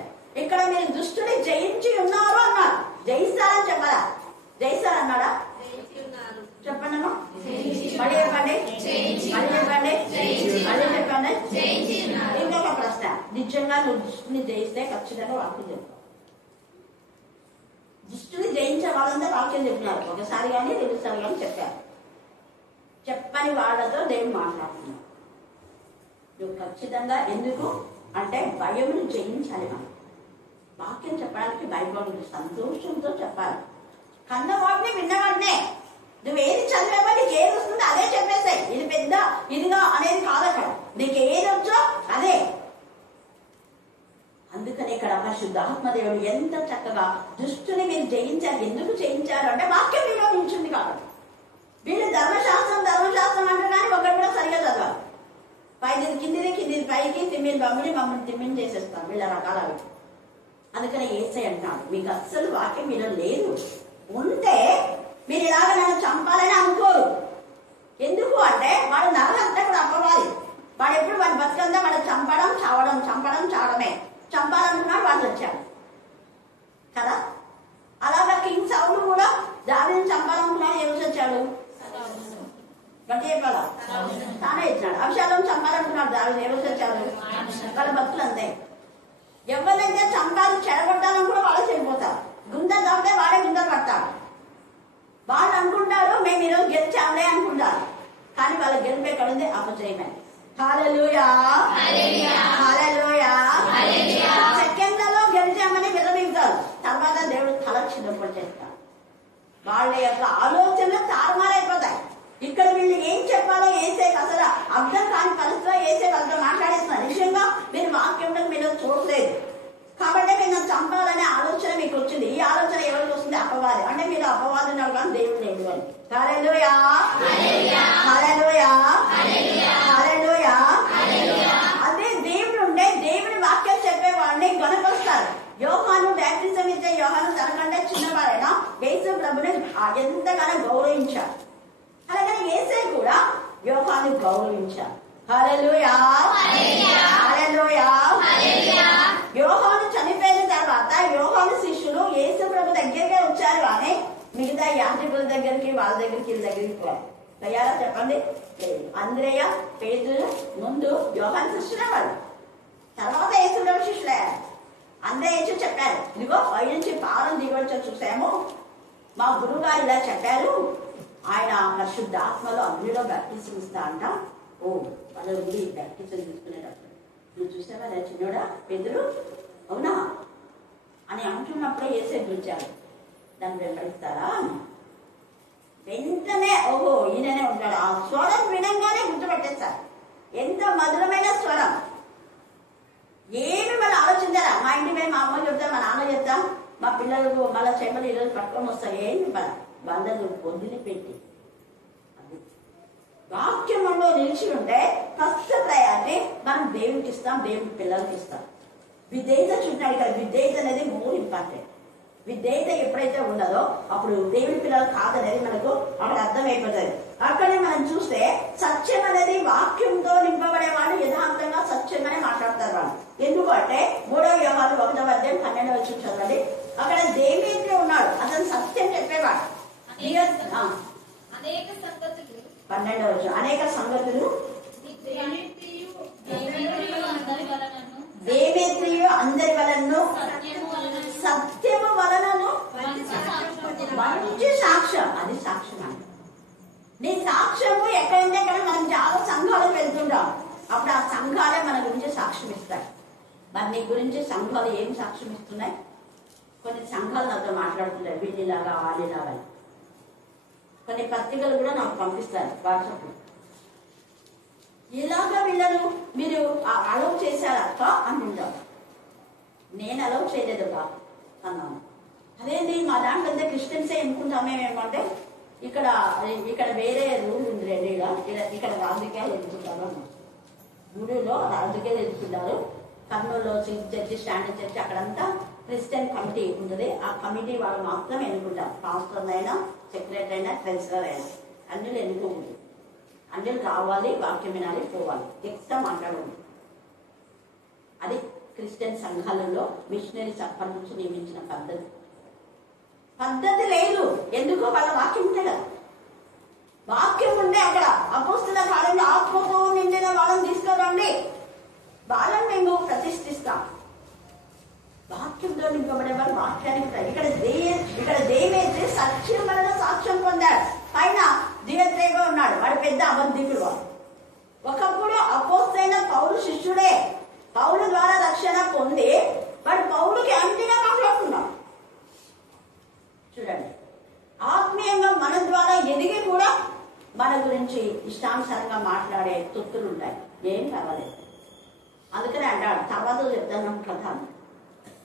ఇక్కడ మీరు దుష్టుని జయించి ఉన్నారు అన్నాడు. జయిస్తారని చెప్పారా? జయిస్తారన్నాడా? చెప్పండి అమ్మా. మళ్ళీ చెప్పండి, మళ్ళీ చెప్పండి, మళ్ళీ చెప్పండి. ఇంకొక ప్రశ్న, నిజంగా నువ్వు దుష్టుని జయిస్తే ఖచ్చితంగా వాక్యం చెప్తావు. దుష్టుని జయించే వాళ్ళంతా వాక్యం చెప్పినారు. ఒకసారి కానీ 2 సార్లు కానీ చెప్పారు. చెప్పని వాళ్ళతో దేవుడు మాట్లాడుతున్నాడు. నువ్వు ఖచ్చితంగా ఎందుకు అంటే భయమును జయించాలి. మనం వాక్యం చెప్పడానికి భయపడి సంతోషంతో చెప్పాలి. కన్నవాడిని విన్నవాడినే. నువ్వేది చదివేవా నీకు ఏది వస్తుందో అదే చెప్పేస్తాయి. ఇది పెద్ద ఇదిగా అనేది కాదు. అక్కడ నీకు ఏది వచ్చో అదే. అందుకని ఇక్కడ పరిశుద్ధాత్మదేవుడు ఎంత చక్కగా దుష్టుని మీరు జయించారు. ఎందుకు జయించారు అంటే వాక్యం మీలో ఉంచుంది కాబట్టి. వీళ్ళు ధర్మశాస్త్రం అంటే కానీ ఒకటి కూడా సరిగా చదవాలి. పైది కిందిది పైకి తిమ్మిని మమ్మల్ని తిమ్మిని చేసేస్తాం వీళ్ళ రకాల. అందుకని యేసయ్య అంటాడు మీకు అస్సలు వాక్యం మీలో లేదు. ఉంటే మీరు ఇలాగ నన్ను చంపాలని అనుకోరు. ఎందుకు అంటే వాడు నరహంతకుడు అపవాది. వాడు ఎప్పుడు వాడి బతుకంతా వాడు చంపడం చావడమే. చంపాలనుకున్నాడు, వాడు వచ్చాడు కదా. అలాగా కింగ్ సౌలు కూడా దావీదు గట్టి చెప్పాలా? తానే ఇచ్చినాడు. అభిషేకం చంపాలనుకున్నాడు దావిది. ఎవరు తెచ్చారు? వాళ్ళ భక్తులు అంతే. ఎవరైతే చంపాలి చెడగొట్టాలని కూడా వాళ్ళు చెడిపోతారు. గుండె తప్పితే వాడే గుండెలు పడతారు. వాళ్ళు అనుకుంటారు మేము ఈరోజు గెలిచాంలే అనుకుంటారు. కానీ వాళ్ళ గెలుపు ఎక్కడ ఉంది? అపజయమే. హల్లెలూయా, హల్లెలూయా. సెకండ్లలో గెలిచామని విరమిగుతారు. తర్వాత దేవుడు తల చిన్నప్పుడు చేస్తారు. వాళ్ళ యొక్క ఆలోచనలు తారుమారైపోతాయి. ఇక్కడ వీళ్ళు ఏం చెప్పాలో ఏసేకి అసలు అర్థం కాని పరిస్థితిలో ఏసే వాళ్ళతో మాట్లాడేస్తున్నారు. నిజంగా మీరు వాక్యంలో మీరు చూడలేదు కాబట్టి మీరు చంపాలనే ఆలోచన మీకు వచ్చింది. ఈ ఆలోచన ఎవరికి వస్తుంది? అపవాది. అంటే మీరు అపవాది ఉన్నారు కానీ దేవుడు లేదు అని. హల్లెలూయా, హల్లెలూయా, హల్లెలూయా. అదే దేవుడు ఉంటే దేవుడి వాక్యం చెప్పేవాడిని గొనపరుస్తారు. యోహాను బ్యాప్టిజం ఇచ్చే యోహాను తనకంటే చిన్నవాడైనా యేసు ప్రభుని ఎంతగానో గౌరవించారు. అలాగే యేసే కూడా యోహాను గౌరవించారు. హల్లెలూయా, హల్లెలూయా. యోహాను చనిపోయిన తర్వాత యోహాను శిష్యులు యేసు ప్రభు దగ్గరికే వచ్చారు కానీ మిగతా యాత్రికుల దగ్గరికి వాళ్ళ దగ్గరికి వీళ్ళ దగ్గరికి పోయారు. అయ్యారా చెప్పండి? అంద్రేయ, పేతురు ముందు యోహాను శిష్యులే వాళ్ళు. తర్వాత యేసు ప్రభు శిష్యులే. అందరూ యేసు చెప్పారు, ఇదిగో పై నుంచి పారం దిగొచ్చో చూసాము, మా గురువు గారు ఇలా చెప్పారు, ఆయన పరిశుద్ధాత్మలో అగ్నిలో బ్యాప్టిజం ఇస్తా అంట. ఓ వాళ్ళ గుడి బ్యాప్టిజం తీసుకునేటప్పుడు నువ్వు చూసావా అలా చిన్నోడా పేతురు? అవునా అని అంటున్నప్పుడే యేసే పిలిచారు, దాన్ని వెంబడిస్తారా అని. వెంటనే ఓహో ఈయననే ఉంటాడు. ఆ స్వరం వినంగానే గుర్తుపెట్టేస్తారు. ఎంత మధురమైన స్వరం. ఏమి మనం ఆలోచించారా? మా ఇంటి మీద మా అమ్మ చెప్తా, మా నాన్న చెప్తా, మా పిల్లలకు మళ్ళీ చెమలు ఈరోజు పట్టుకొని వస్తారు. ఏంటి వాళ్ళను పొద్దుని పెట్టి వాక్యంలో నిలిచి ఉంటే ఫస్ట్ ప్రయారిటీ మనం దేవుడికి ఇస్తాం, దేవుడి పిల్లలకి ఇస్తాం. విధేయత చూసినాడు ఇక్కడ. విధేయత అనేది మోర్ ఇంపార్టెంట్. విధేయత ఎప్పుడైతే ఉన్నదో అప్పుడు దేవుడి పిల్లలు కాదనేది మనకు అక్కడ అర్థమైపోతుంది. అక్కడే మనం చూస్తే సత్యం అనేది వాక్యంతో నింపబడే వాళ్ళు యథార్థంగా సత్యంగానే మాట్లాడతారు వాళ్ళు. ఎందుకంటే 3వ యోహాను 1వ అధ్యాయం 12వ వచనం చదవండి. అక్కడ దేమేత్రి ఉన్నాడు, అతను సత్యం చెప్పేవాడు. 12వ వచనం అనేక సంగతులు దేమేత్రియు అందరి వలనను సత్యము వలనను మంచి సాక్ష్యం. అది సాక్ష్యం అంట. నీ సాక్ష్యము ఎక్కడంటే ఎక్కడ మనం చాలా సంఘాలకు వెళ్తుంటాం. అప్పుడు ఆ సంఘాలే మన గురించి సాక్ష్యం ఇస్తాయి. మరి నీ గురించి సంఘాలు ఏం సాక్ష్యం ఇస్తున్నాయి? కొన్ని సంఘాలు నాతో మాట్లాడుతున్నాయి, వీళ్ళలాగా వాళ్ళలాగా. కొన్ని పత్రికలు కూడా నాకు పంపిస్తారు వాట్సాప్. ఇలాగా వీళ్ళను మీరు అలౌ చేశారక్క అంటుంటారు. నేను అలౌ చేయలేదు బా అన్నాను. అదేంటి మా దాంట్లో అంతా క్రిస్టియన్సే ఎన్నుకుంటామేమేమంటే ఇక్కడ వేరే రూల్ ఉంది రండి. ఇక్కడ రాజకీయాలు ఎదుగుతుంటారు. గుడిలో రాజకీయాలు ఎదుగుతుంటారు. కర్నూలులో చర్చి, స్టాండర్డ్ చర్చి అక్కడంతా క్రిస్టియన్ కమిటీ ఉంటుంది. ఆ కమిటీ వాళ్ళు మాత్రం ఎన్నుకుంటారు. పాస్టర్ అయినా, సెక్రటరీ అయినా, ట్రెజరర్ అయినా అన్నిలు ఎన్నుకోకూడదు. అన్నిలు రావాలి, వాక్యం వినాలి, పోవాలి, ఎక్స్ట్రా మాట్లాడకూడదు. అది క్రిస్టియన్ సంఘాలలో మిషనరీస్ అప్పటి నుంచి నియమించిన పద్ధతి లేదు. ఎందుకు? వాళ్ళ వాక్యం ఉంటే కదా. వాక్యం ఉంటే అక్కడ అపోస్తుల కాలంలో ఆత్మతో నిండిన వాళ్ళని తీసుకురండి, వాళ్ళని మేము ప్రతిష్ఠిస్తాం. వాక్యంతో నింపబడే వాళ్ళు వాక్యానికి ఇక్కడ దేవేత్రి సత్యం వలన సాక్ష్యం పొందాడు. పైన దివేత్రేగా ఉన్నాడు, వాడు పెద్ద అబద్ధికుడు. వాడు ఒకప్పుడు అపోస్తలైన పౌలు శిష్యుడే. పౌలు ద్వారా రక్షణ పొంది వాడు పౌలుకి అంతిగా మాట్లాడుతున్నాడు. చూడండి, ఆత్మీయంగా మన ద్వారా ఎదిగి కూడా మన గురించి ఇష్టానుసారంగా మాట్లాడే తొత్తులు ఉంటాయి. ఏం పర్వాలేదు. అందుకనే అంటాడు, తర్వాత చెప్తాను కథ.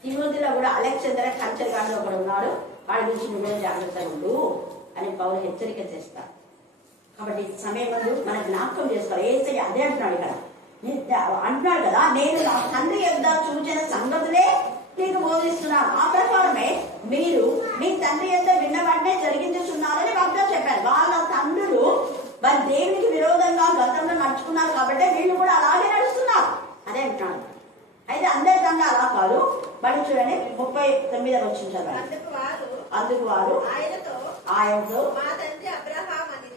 తిమోతిలో కూడా అలెగ్జాండర్ కల్చర్ గార్డులో ఒకడు ఉన్నాడు, వాడి గురించి నువ్వే జాగ్రత్తగా ఉండు అని పౌలు హెచ్చరిక చేస్తారు. కాబట్టి సమయం ముందు మన జ్ఞాపకం చేసుకోవాలి. ఏసై అదే అంటున్నాడు ఇక్కడ. అంటున్నాడు కదా, నేను నా తండ్రి యొద్ద చూచిన సంగతులే నీకు బోధిస్తున్నాను. ఆ ప్రకారమే మీరు మీ తండ్రి యొద్ద విన్న వాటినే జరిగించున్నారని వాగ్దానం చెప్పారు. వాళ్ళ తండ్రులు వారి దేవునికి విరోధంగా గతంలో నడుచుకున్నారు కాబట్టి వీళ్ళు కూడా అలాగే నడుస్తున్నారు. అదే అంటున్నాడు. అయితే అందరి తండ్రి అలా కాదు. బడి చూడండి 39వ వచనం చదవండి. అందుకు వారు ఆయనతో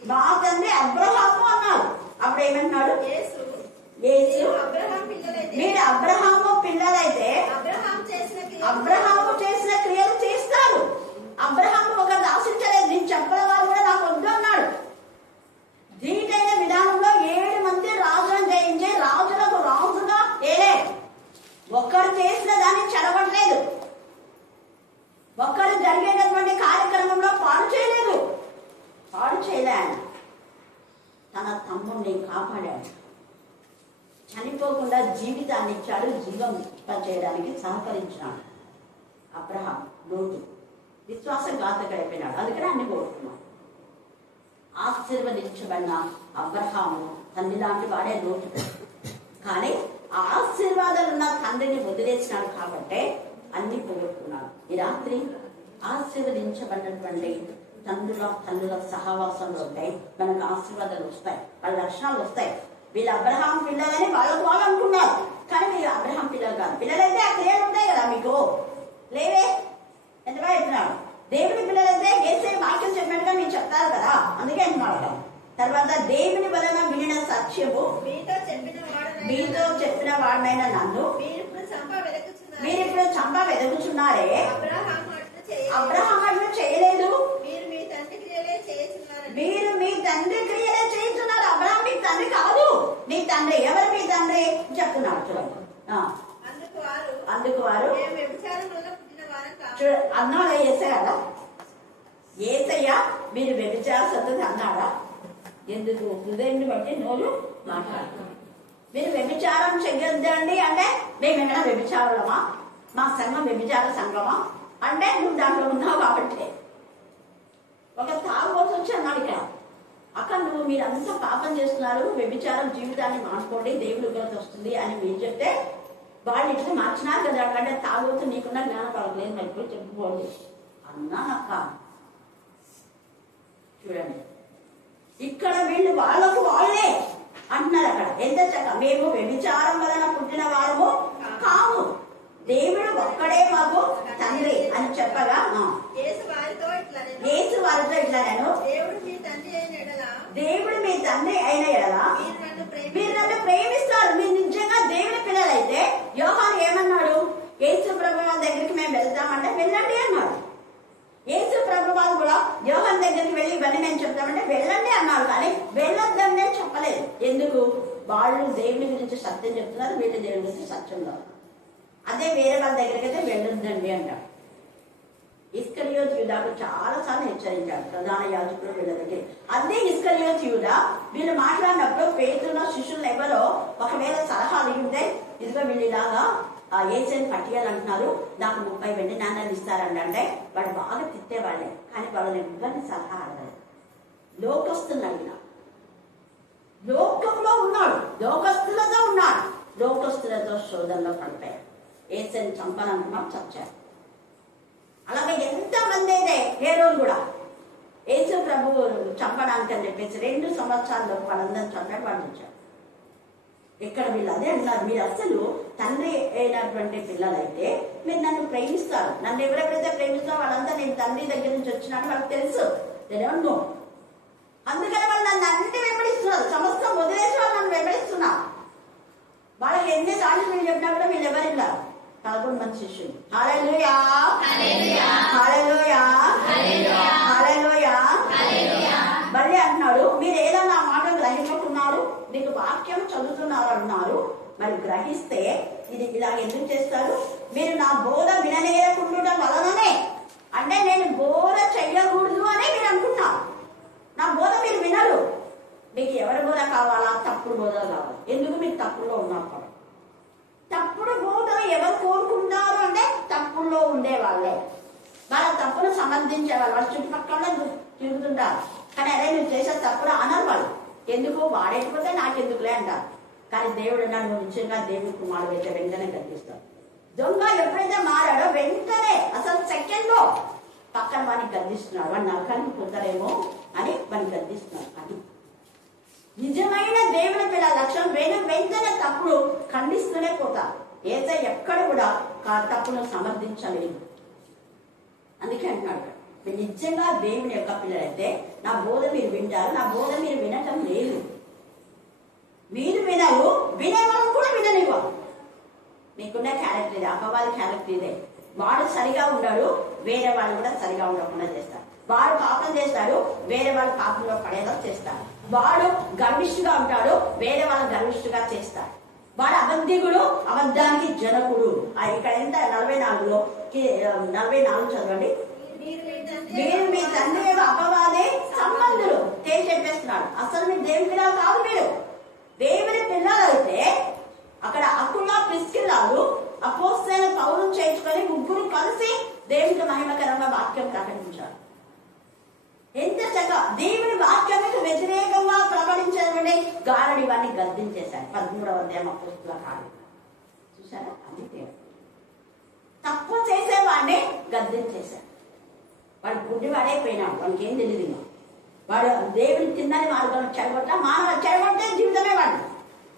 మా తండ్రి అబ్రహాము అన్నారు. అప్పుడు ఏమంటున్నాడు? యేసు యేసు అబ్రహాం పిల్లలైతే మీరు అబ్రహాము పిల్లలైతే అబ్రహాము చేసిన క్రియలు చేస్తారు. అబ్రహాము ఒక ఆశించలేదు. నేను చెప్పిన వారు కూడా నాకు వద్దు అన్నాడు. దీటైన విధానంలో 7 మంది రాజులను జయించి రాజులకు రాజుగా ఏలే. ఒక్కరు చేసిన దాన్ని చెడగొట్టలేదు. ఒక్కరు జరిగేటటువంటి కార్యక్రమంలో పాడు చేయలేదు. పాడు చేయలేను. తన తమ్ముడిని కాపాడాడు. చనిపోకుండా జీవితాన్ని ఇచ్చాడు. జీవం చేయడానికి సహకరించినాడు. అబ్రహాం లోతు విశ్వాసఘాతకుడైపోయినాడు. అందుకని అన్ని కోరుకున్నాడు. ఆశీర్వదించబడిన అబ్రహాము తండ్రి లాంటి వాడే లోతు. కానీ ఆ ఆశీర్వాదాలు ఉన్న తండ్రిని వదిలేసినాడు కాబట్టి అన్ని పోగొట్టుకున్నాడు. ఈ రాత్రి ఆశీర్వదించబడినటువంటి తల్లుల సహవాసంలో ఉంటాయి. మనకు ఆశీర్వాదాలు వస్తాయి. వాళ్ళ లక్షణాలు వస్తాయి. వీళ్ళు అబ్రహాం పిల్లలని వాళ్ళకు వాళ్ళు అనుకున్నారు. కానీ వీళ్ళు అబ్రహాం పిల్లలు కాదు. పిల్లలైతే ఆ క్రియలు ఉంటాయి కదా మీకు లేవే. ఎంతగా చెప్తున్నాడు? దేవుని పిల్లలైతే యేసే వాక్యం చెప్పినట్టుగా మీరు చెప్తారు కదా, అందుకే అంటున్నాడు. తర్వాత దేవుని వలన వినిన సత్యము మీతో చెప్పిన వాడినైనా నన్ను మీరిప్పుడు చంప వెతుకుచున్నారే. అబ్రహాం అట్లా చేయలేదు. మీరు మీ తండ్రి క్రియలే చేస్తున్నారు. అబ్రహాం మీ తండ్రి కాదు. నీ తండ్రి ఎవరు? మీ తండ్రి చెప్తున్నాడు. చూడండి. అందుకు వారు అన్నాడా? ఏసయ్యా ఏసయ్య మీరు వ్యభిచార సంతతి అన్నాడా? ఎందుకు? హృదయాన్ని బట్టి నోరు మాట్లాడుతున్నాం. మీరు వ్యభిచారం చెయ్యొద్దండి అంటే మేమేమైనా వ్యభిచారులమా? మా సంఘం వ్యభిచార సంఘమా అంటే నువ్వు దాంట్లో ఉన్నావు కాబట్టి. ఒక తాగుబోతు వచ్చి అన్నాడు ఇక్కడ, అక్కడ నువ్వు మీరంతా పాపం చేస్తున్నారు, వ్యభిచారం జీవితాన్ని మార్చుకోండి, దేవుడి ఉగ్రత వస్తుంది అని మీరు చెప్తే వాళ్ళు ఇట్లా మార్చినారు కదా. అంటే తాగుబోతు నీకున్న జ్ఞానం పడలేదు, మరి ఇప్పుడు చెప్పుకోండి అన్నానక్క. చూడండి, ఇక్కడ వీళ్ళు వాళ్ళకు వాళ్ళే అంటున్నారు. అక్కడ ఎంత చక్క, మేము వ్యభిచారం వలన పుట్టిన వారము కాము, దేవుడు ఒక్కడే మాకు తండ్రి అని చెప్పగా యేసు వారితో ఇట్లా నేను దేవుడు మీ తండ్రి అయిన ఎడల మీరు నన్ను ప్రేమిస్తారు. మీరు నిజంగా దేవుని పిల్లలైతే యోహాను ఏమన్నాడు? యేసు ప్రభువు దగ్గరికి మేము వెళ్తామంటే వెళ్ళండి అన్నాడు. యేసు ప్రభు వాళ్ళు కూడా యోహాను దగ్గరికి వెళ్ళి ఇవన్నీ మేము చెప్తామంటే వెళ్ళండి అన్నారు. కానీ వెళ్ళొద్దని నేను చెప్పలేదు. ఎందుకు? వాళ్ళు దేవుని గురించి సత్యం చెప్తున్నారు, వీళ్ళు దేవుని గురించి సత్యం కాదు. అదే వేరే వాళ్ళ దగ్గరికి అయితే వెళ్ళొద్దండి అంటారు. ఇస్కరియోతు యూదాకు చాలా సార్లు హెచ్చరించాడు ప్రధాన యాజకులు వీళ్ళ దగ్గర. అదే ఇస్కరియోతు యూదా వీళ్ళు మాట్లాడినప్పుడు పేతురులో శిష్యులు ఎవరో ఒకవేళ సలహా అడిగితే ఇదిగో వీళ్ళు ఇలాగా ఏసైని పట్టియాలంటున్నారు, నాకు 30 వెండి నాణ్యాలు ఇస్తారండి అంటే వాడు బాగా తిట్టేవాళ్ళే. కానీ వాళ్ళని ఎవరిని సలహా అడగలేదు. లోకస్తులు అడిగిన, లోకంలో ఉన్నాడు, లోకస్తులతో ఉన్నాడు, లోకస్తులతో శోధనలో పడిపోయాడు. ఏసైని చంపాలనుకున్నాం, చచ్చారు. అలాగే ఎంతమంది అయితే ఏ రోజు కూడా యేసు ప్రభువు చంపడానికి అని చెప్పేసి 2 సంవత్సరాల్లో వాళ్ళందరూ చంపడం పండించారు. ఇక్కడ వీళ్ళు అదే అంటున్నారు, మీరు అసలు తండ్రి అయినటువంటి పిల్లలైతే మీరు నన్ను ప్రేమిస్తారు. నన్ను ఎవరెవరైతే ప్రేమిస్తారో వాళ్ళంతా నేను తండ్రి దగ్గర నుంచి వచ్చినాను వాళ్ళకి తెలుసు. తెలియదు. అందుకని వాళ్ళు నన్ను అన్ని వెంబడిస్తున్నారు. సమస్తం వదిలేసి వాళ్ళు నన్ను వెంబడిస్తున్నారు. వాళ్ళకి ఎన్ని సార్లు వీళ్ళు చెప్పినా కూడా వీళ్ళు ఎవరిలా 11 మంది శిష్యులు. హల్లెలూయా, హల్లెలూయా, హల్లెలూయా. మళ్ళీ అంటున్నాడు, మీరు ఏదో నా మాట గ్రహించుకున్నారు, నీకు వాక్యం చదువుతున్నారు అన్నారు. మరి గ్రహిస్తే ఇది ఇలా ఎందుకు చేస్తారు? మీరు నా బోధ విననేరకుండా వలననే, అంటే నేను బోధ చెయ్యకూడదు అని మీరు అనుకున్నారు. నా బోధ మీరు వినరు. మీకు ఎవరి బోధ కావాలా? తప్పుడు బోధ కావాలి. ఎందుకు? మీరు తప్పుల్లో ఉన్నారు. తప్పుడు బోధలు ఎవరు కోరుకుంటారు అంటే తప్పుల్లో ఉండే వాళ్ళే. వాళ్ళ తప్పును సమర్థించేవాళ్ళు. వాళ్ళ చుట్టుపక్కల తిరుగుతుంటారు. కానీ అదే నువ్వు చేసే తప్పులు అనరు వాళ్ళు. ఎందుకు? వాడేకపోతే నాకెందుకులే అంటారు. కానీ దేవుడు అన్నాడు, నువ్వు నిజంగా దేవుడి కుమారుడు అయితే వెంటనే గర్దిస్తాడు. దొంగ ఎప్పుడైతే మారాడో వెంటనే అసలు సెకండ్లో పక్కన వాడిని గర్దిస్తున్నాడు. వాడు నరకానికి పోతారేమో అని వాడిని గర్దిస్తున్నాడు. అది నిజమైన దేవుని పిల్లల లక్ష్యం. వెంటనే తప్పుడు ఖండిస్తూనే పోతారు. యేసయ్య ఎక్కడ కూడా తప్పును సమర్థించలేదు. అందుకే అంటున్నాడు, మీరు నిజంగా దేవుని యొక్క పిల్లలైతే నా బోధ మీరు వింటారు, నా బోధ మీరు వినటం లేదు. మీరు వినరు, వినేవాళ్ళు కూడా విననివ్వరు. మీకున్న క్యారెక్టర్ ఇదే, అపవాది క్యారెక్టర్ ఇదే. వాడు సరిగా ఉండడు, వేరే వాళ్ళు కూడా సరిగా ఉండకుండా చేస్తారు. వాడు పాపం చేస్తాడు, వేరే వాళ్ళు పాపంలో పడేలా చేస్తారు. వాడు గర్విష్ఠుగా ఉంటాడు, వేరే వాళ్ళు గర్విష్ఠుగా చేస్తారు. వాడు అబద్ధికుడు, అబద్ధానికి జనకుడు. ఇక్కడ ఎంత 44 చదవండి. మీరు మీ తండ్రి యొక్క అపవాదే సంబంధులు చెప్పేస్తున్నాడు. అసలు మీరు దేవుని పిల్లలు కాదు. మీరు దేవుని పిల్లలు అయితే అక్కడ అకుల ప్రిస్కిల్లాలు అపోస్తలులైన పౌలును చేర్చుకొని ముగ్గురు కలిసి దేవునికి మహిమకరంగా వాక్యం ప్రకటించారు. ఎంత చక్కగా దేవుని వాక్యానికి వ్యతిరేకంగా ప్రకటించేటువంటి గారడి వారిని గద్దించేశారు. 13వ అధ్యాయం అపోస్తలుల కార్యం చూసారా? అది దేవుడు తప్పు చేసేవాడిని గద్దించేశారు. వాడు గుడ్డి వాడైపోయినాడు, వాడికి ఏం తెలియదు. వాడు దేవుని తిన్నని మార్గం చెడగొట్ట మానవ చెడగొట్టే జీవితమే వాడు.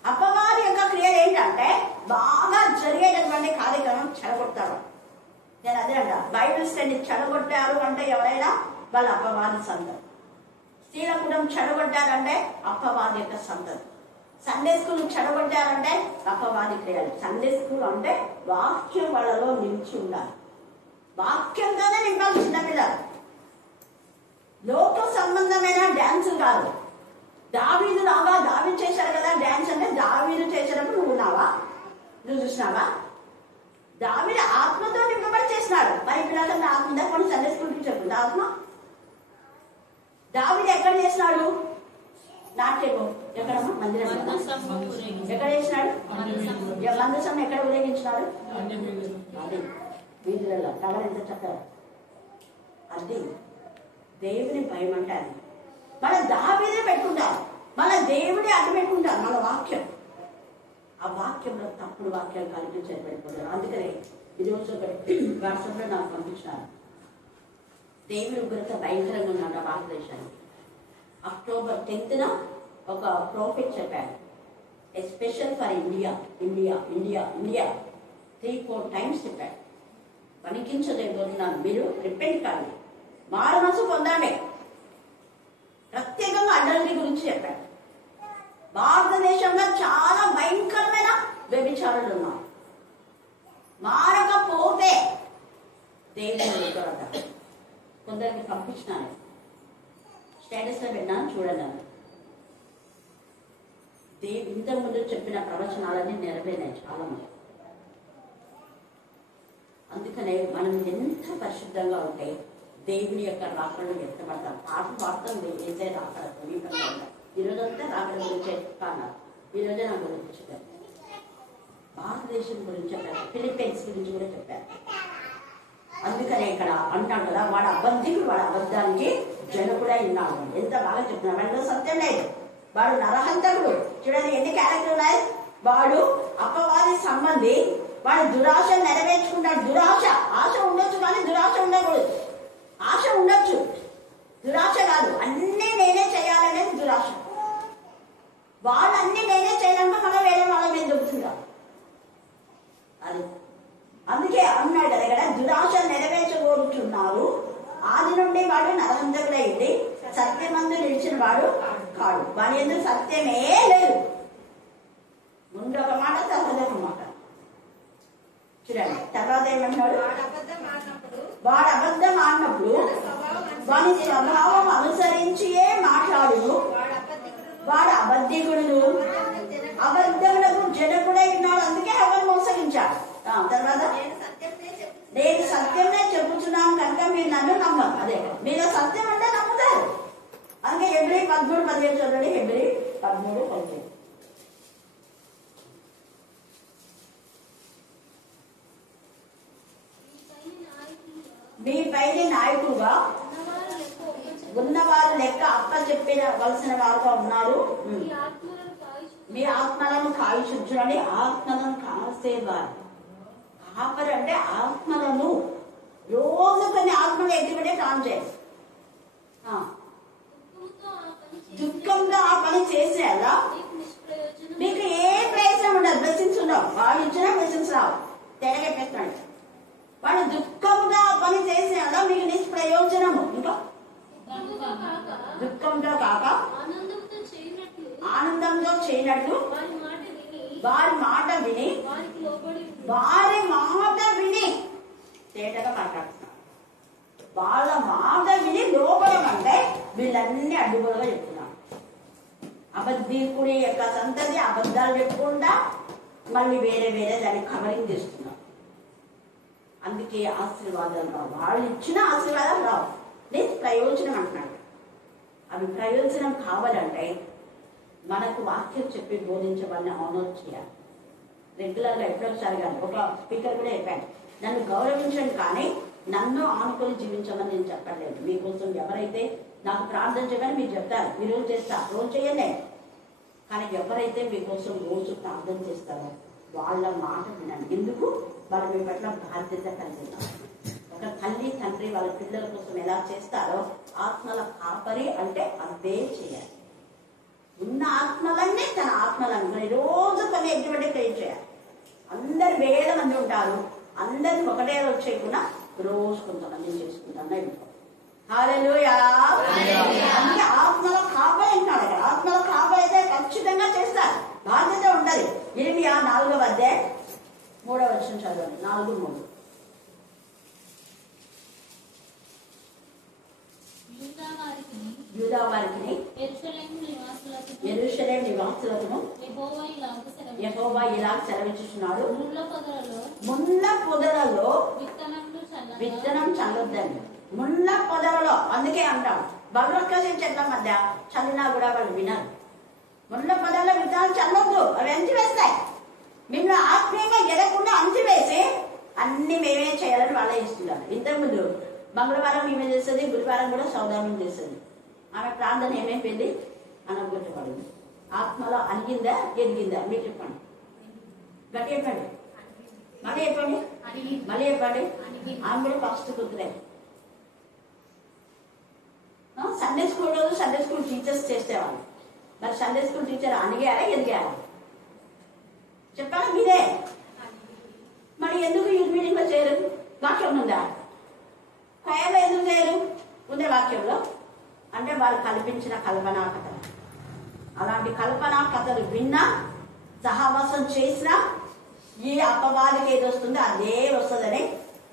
అపవాది యొక్క క్రియలు ఏంటంటే బాగా జరిగేటటువంటి కార్యక్రమం చెడగొడతారు. నేను అదే అంట, బైబిల్ స్టడీ చెడగొట్టారు అంటే ఎవరైనా వాళ్ళు అపవాది సంతతి. స్త్రీల కుటుంబం చెడగొట్టారంటే అపవాది యొక్క సంతతి. సండే స్కూల్ చెడగొట్టారంటే అపవాది క్రియలు. సండే స్కూల్ అంటే వాక్యం వాళ్ళలో నిలిచి ఉండాలి. వాక్యంతోనే నింపాలి చిన్నపిల్లలు. లోక సంబంధమైన డ్యాన్స్ కాదు. దావీదు లాగా దావీదు చేశారు కదా డ్యాన్స్ అంటే, దావీదు చేసినప్పుడు నువ్వు ఉన్నావా? నువ్వు చూసినావా? దావీదు ఆత్మతో నింపబడి చేసినాడు. మరి పిల్లలంతా ఆత్మ కొన్ని సండే స్కూల్ చెప్తుంది ఆత్మ. దావీదు ఎక్కడ చేసినాడు? నాట్యము ఎక్కడమ్మా? మందిరం. ఎక్కడ చేసినాడు? మందసం ఎక్కడ ఊరేగించినాడు? అది వీధులలో. కవర్ ఎంత చక్కగా. అది దేవుని భయం అంటే అది. మన దావీదే పెట్టుకుంటాం, మన దేవుడే అడ్డు పెట్టుకుంటాం. మన వాక్యం, ఆ వాక్యంలో తప్పుడు వాక్యాలు కల్పించేది పెట్టుకుంటారు. అందుకనే ఈరోజు వాట్సాప్లో నాకు పంపించినారు. దేవుని ఉగ్రత భయంకరంగా ఉన్నాడు ఆ భారతదేశానికి. అక్టోబర్ 10న ఒక ప్రాఫిట్ చెప్పారు, special for India India India India 3-4 times చెప్పారు. వణికించలేకపోతున్నాను. మీరు రిపెంట్ కాండి, మారు మనసు పొందండి. ప్రత్యేకంగా అడ్డల్ని గురించి చెప్పారు. భారతదేశంలో చాలా భయంకరమైన వ్యభిచారులు ఉన్నారు. మారకపోతే దేవుని కొందరికి పంపించినాను, స్టేటస్ లో పెట్టినాను, చూడండి. ఇంతకుముందు చెప్పిన ప్రవచనాలన్నీ నెరవేరినాయి చాలా మంది. అందుకనే మనం ఎంత పరిశుద్ధంగా ఉంటే దేవుని యొక్క రాకడలు ఎత్తబడతాం. పాట పాడతాం, వేసే రాకడ సమీపంగా ఉంటాం. ఈరోజంతా రాకడ గురించి చెప్తాను. ఈరోజే నా గురించి చెప్పారు, భారతదేశం గురించి చెప్పారు, ఫిలిప్పైన్స్ గురించి కూడా చెప్పారు. అందుకనే ఇక్కడ అంటాడు కదా, వాడు అబద్ధికుడు, వాడు అబద్ధానికి జనకుడై ఉన్నాడు. ఎంత బాగా చెప్తున్నాడు. వాడిలో సత్యం లేదు, వాడు నరహంతకుడు. చూడండి ఎన్ని క్యారెక్టర్ ఉన్నాయి. వాడు అపవాది సంబంధి, వాడు దురాశ నెరవేర్చుకుంటాడు. దురాశ, ఆశ ఉండొచ్చు కానీ దురాశ ఉండకూడదు. ఆశ ఉండొచ్చు, దురాశ కాదు. అన్నీ నేనే చేయాలనేది దురాశ. వాళ్ళన్నీ నేనే చేయాలంటే మనం వేరే వాళ్ళ మీద దొరుకుతుందా? అది అందుకే అన్నాడు కదా ఇక్కడ, దురాశ నెరవేర్చగోరుచున్నారు. ఆది నుండి వాడు నరహంతకుడైంది, సత్యమందు నిలిచిన వాడు కాడు. వాని ఎందుకు సత్యమే లేదు. ముందు ఒక మాట, తర్వాత ఒక మాట. చూడండి తర్వాత ఏమన్నాడు, వాడు అబద్ధం ఆడినప్పుడు వాని స్వభావం అనుసరించియే మాట్లాడును. వాడు అబద్ధికుడును, అబద్ధములకు జనకుడై ఉన్నాడు. అందుకే ఎవరు మోసగించాడు. తర్వాత నేను సత్యమే చెప్పుచున్నాను కనుక మీరు నన్ను నమ్మరు. అదే మీరు సత్యం అంటే నమ్ముతారు. అందుకే హెబ్రీ 13:17 చూడండి. హెబ్రీ 13:17. మీ పైన నాయకుడుగా ఉన్నవారు లెక్క అప్ప చెప్పవలసిన వారుగా ఉన్నారు. మీ ఆత్మలను కాల్చుని, ఆత్మలను కాసేవారు. కాపరు అంటే ఆత్మలను రోజు కొన్ని ఆత్మలు ఎత్తుకుంటే కాల్ చేయాలి. దుఃఖంతో ఆ పని చేసేలా మీకు ఏ ప్రయోజనం ఉండదు. బ్లెస్సింగ్స్ ఉండవు. వాళ్ళు ఇచ్చిన బ్లెస్సింగ్స్ రావు. తెగపెట్టాడు. వాడు దుఃఖంతో దుఃఖంతో ఆ పని చేసేలా మీకు నిష్ప్రయోజనము. ఇంకా దుఃఖముగా కాక దుఃఖంతో కాక ఆనందంతో చేయనట్లు ఆనందంతో చేయనట్లు వారి మాట విని వారి మాట విని వారికి లోబడి ఉండు. వారి మాట విని తేటగా మాట్లాడుతున్నారు. వాళ్ళ మాట విని లోపడమంటే వీళ్ళన్నీ అడ్డుగోలుగా చెప్తున్నారు. అబద్ధీకుడి యొక్క సంతతి అబద్ధాలు చెప్పుకుంటా మళ్ళీ వేరే వేరే దాన్ని కవరింగ్ చేస్తున్నారు. అందుకే ఆశీర్వాదాలు రావు. వాళ్ళు ఇచ్చిన ఆశీర్వాదాలు రావు. నేను ప్రయోజనం అంటున్నాడు. అవి ప్రయోజనం కావాలంటే మనకు వాక్యం చెప్పి బోధించే వాళ్ళని ఆనర్ చేయాలి. రెగ్యులర్గా ఎప్పుడొకసారి కానీ ఒక స్పీకర్ కూడా చెప్పాను, నన్ను గౌరవించండి కానీ నన్ను ఆనుకొని జీవించమని నేను చెప్పలేదు. మీకోసం ఎవరైతే నాకు ప్రార్థన చేయమని మీరు చెప్తారు, మీరు రోజు చేస్తారు, రోజు చేయలే. కానీ ఎవరైతే మీకోసం రోజు ప్రార్థన చేస్తారో వాళ్ళ మాట వినండి. ఎందుకు? వాళ్ళు మీ పట్ల బాధ్యత కలిగి ఉన్నారు. ఒక తల్లి తండ్రి వాళ్ళ పిల్లల కోసం ఎలా చేస్తారో ఆత్మల కాపరి అంటే అదే చేయాలి. ఉన్న ఆత్మలన్నీ తన ఆత్మలను రోజు కొన్ని ఎగ్జిబిట్ క్రియేట్ చేయాలి. అందరు వేల మంది ఉంటారు, అందరికి ఒకటే రోజు చేయకుండా రోజు కొంతమంది చేసుకుంటాను. హల్లెలూయా. అంటే ఆత్మల కాపరి అంటాడు. ఆత్మల కాపరి అయితే ఖచ్చితంగా చేస్తారు, బాధ్యత ఉంటది. ఇర్మియా 4వ అధ్యాయం 3వ వచనం చదవండి. 4:3. యూదా వారికి యెరూషలేము నివాసులకును యెహోవా ఇలా సెలవిస్తున్నాడు, ముళ్ళ పొదలలో విత్తనం చల్లొద్దండి. ముళ్ళ పొదలలో, అందుకే అంటాం బలొక్కసి చెట్ల మధ్య చల్లినా కూడా వాళ్ళు వినరు. ముళ్ళ పొదల్లో విత్తనాలు చల్లొద్దు, అవి అంచివేస్తాయి. మిమ్మల్ని ఆత్మీయంగా ఎదగకుండా అంచివేసి అన్ని మేమే చేయాలని వాళ్ళే ఇస్తున్నారు. ఇంతకుముందు మంగళవారం ఈమె చేస్తుంది, గురువారం కూడా సౌదానం చేస్తుంది. ఆమె ప్రార్థన ఏమైపోయింది? అనగొట్టబడింది. ఆత్మలో అలిగిందా ఎదిగిందా? మీరు చెప్పండి, గట్టి చెప్పండి, మళ్ళీ చెప్పండి, మళ్ళీ చెప్పండి. ఆమె కూడా ఫస్ట్ కుదిరే. సండే స్కూల్ రోజు సండే స్కూల్ టీచర్స్ చేసేవాళ్ళు. మరి సండే స్కూల్ టీచర్ అణిగారా ఎదిగారా? చెప్పాలా మీరే? మరి ఎందుకు యూత్ మీటింగ్ లో చేయరు? వాక్యం ఉందా? కొయ్యలో ఎందుకు చేయరు? ఉందే వాక్యంలో. అంటే వాళ్ళు కల్పించిన కల్పనా కథలు. అలాంటి కల్పనా కథలు విన్నా, సహవాసం చేసినా ఈ అపవాదికి ఏది వస్తుందో అదే వస్తుందని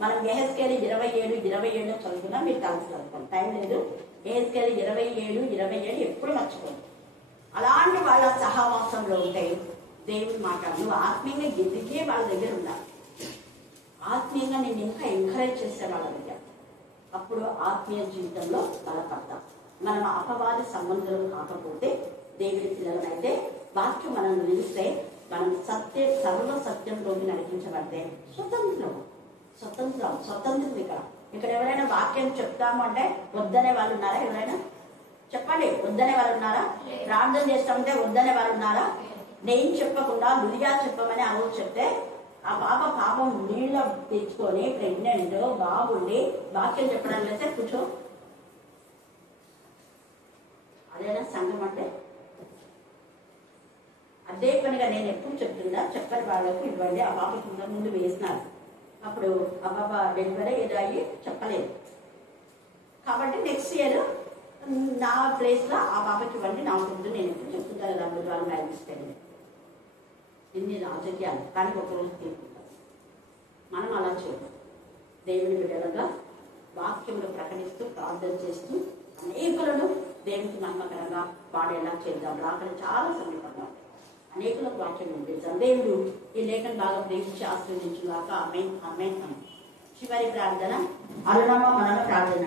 మనం యెహెజ్కేలు 27:27 చదువుకున్నా. మీరు కలిసి చదువుకోండి, టైం లేదు. యెహెజ్కేలు 27:27 ఎప్పుడు మర్చిపోండి. అలాంటి వాళ్ళ సహవాసంలో ఉంటే దేవుడు మాట నువ్వు ఆత్మీయంగా ఎదిగే వాళ్ళ దగ్గర ఉండాలి. ఆత్మీయంగా నేను ఇంకా ఎంకరేజ్ చేసే వాళ్ళ దగ్గర, అప్పుడు ఆత్మీయ జీవితంలో బలపడతాం. మనం అపవాది సంబంధం కాకపోతే దేవుడి పిల్లలనైతే వాక్యం మనం నిలిస్తే మనం సర్వ సత్యంలోకి నడిపించబడితే స్వతంత్రం. ఇక్కడ ఎవరైనా వాక్యం చెప్తాము అంటే వద్దనే వాళ్ళు ఉన్నారా? ఎవరైనా చెప్పండి, వద్దనే వాళ్ళు ఉన్నారా? ప్రార్థన చేస్తామంటే వద్దనే వాళ్ళు ఉన్నారా? నేను చెప్పకుండా లులియా చెప్పమని ఆ రోజు చెప్తే ఆ పాపం నీళ్ళ తెచ్చుకొని ప్రెగ్నెంట్ బాగుండి వాక్యం చెప్పడం అయితే కూర్చో. అదేనా సంఘం అంటే? అదే పనిగా నేను ఎప్పుడు చెప్తుందా, చెప్పని వాళ్ళకు ఇవ్వండి. ఆ పాపకి ముందు వేసినారు, అప్పుడు ఆ పాప డెలివరీ ఏదో అయ్యి చెప్పలేదు. కాబట్టి నెక్స్ట్ ఇయర్ నా ప్లేస్లో ఆ పాపకి ఇవ్వండి, నా ముందు నేను ఎప్పుడు చెప్తుంటా కదా. ముందు వాళ్ళని రాయిస్తాను. ఇన్ని రాజకీయాలు కానీ ఒకరోజు తీసుకుంటాం. మనం అలా చేయడం. దేవుని బిడ్డలుగా వాక్యములు ప్రకటిస్తూ ప్రార్థన చేస్తూ అనేకులను దేవునికి నమ్మకరంగా పాడేలా చేద్దాం. రాకడ చాలా సమీపంగా అనేకులకు వాక్యం వినిపించాం. దేవుడు ఈ లేఖను బాగా ప్రేమించి ఆశీర్వదించుగాక. ఆమేన్ ఆమేన్. చివరి ప్రార్థన, అరుణమ్మ మనల ప్రార్థన.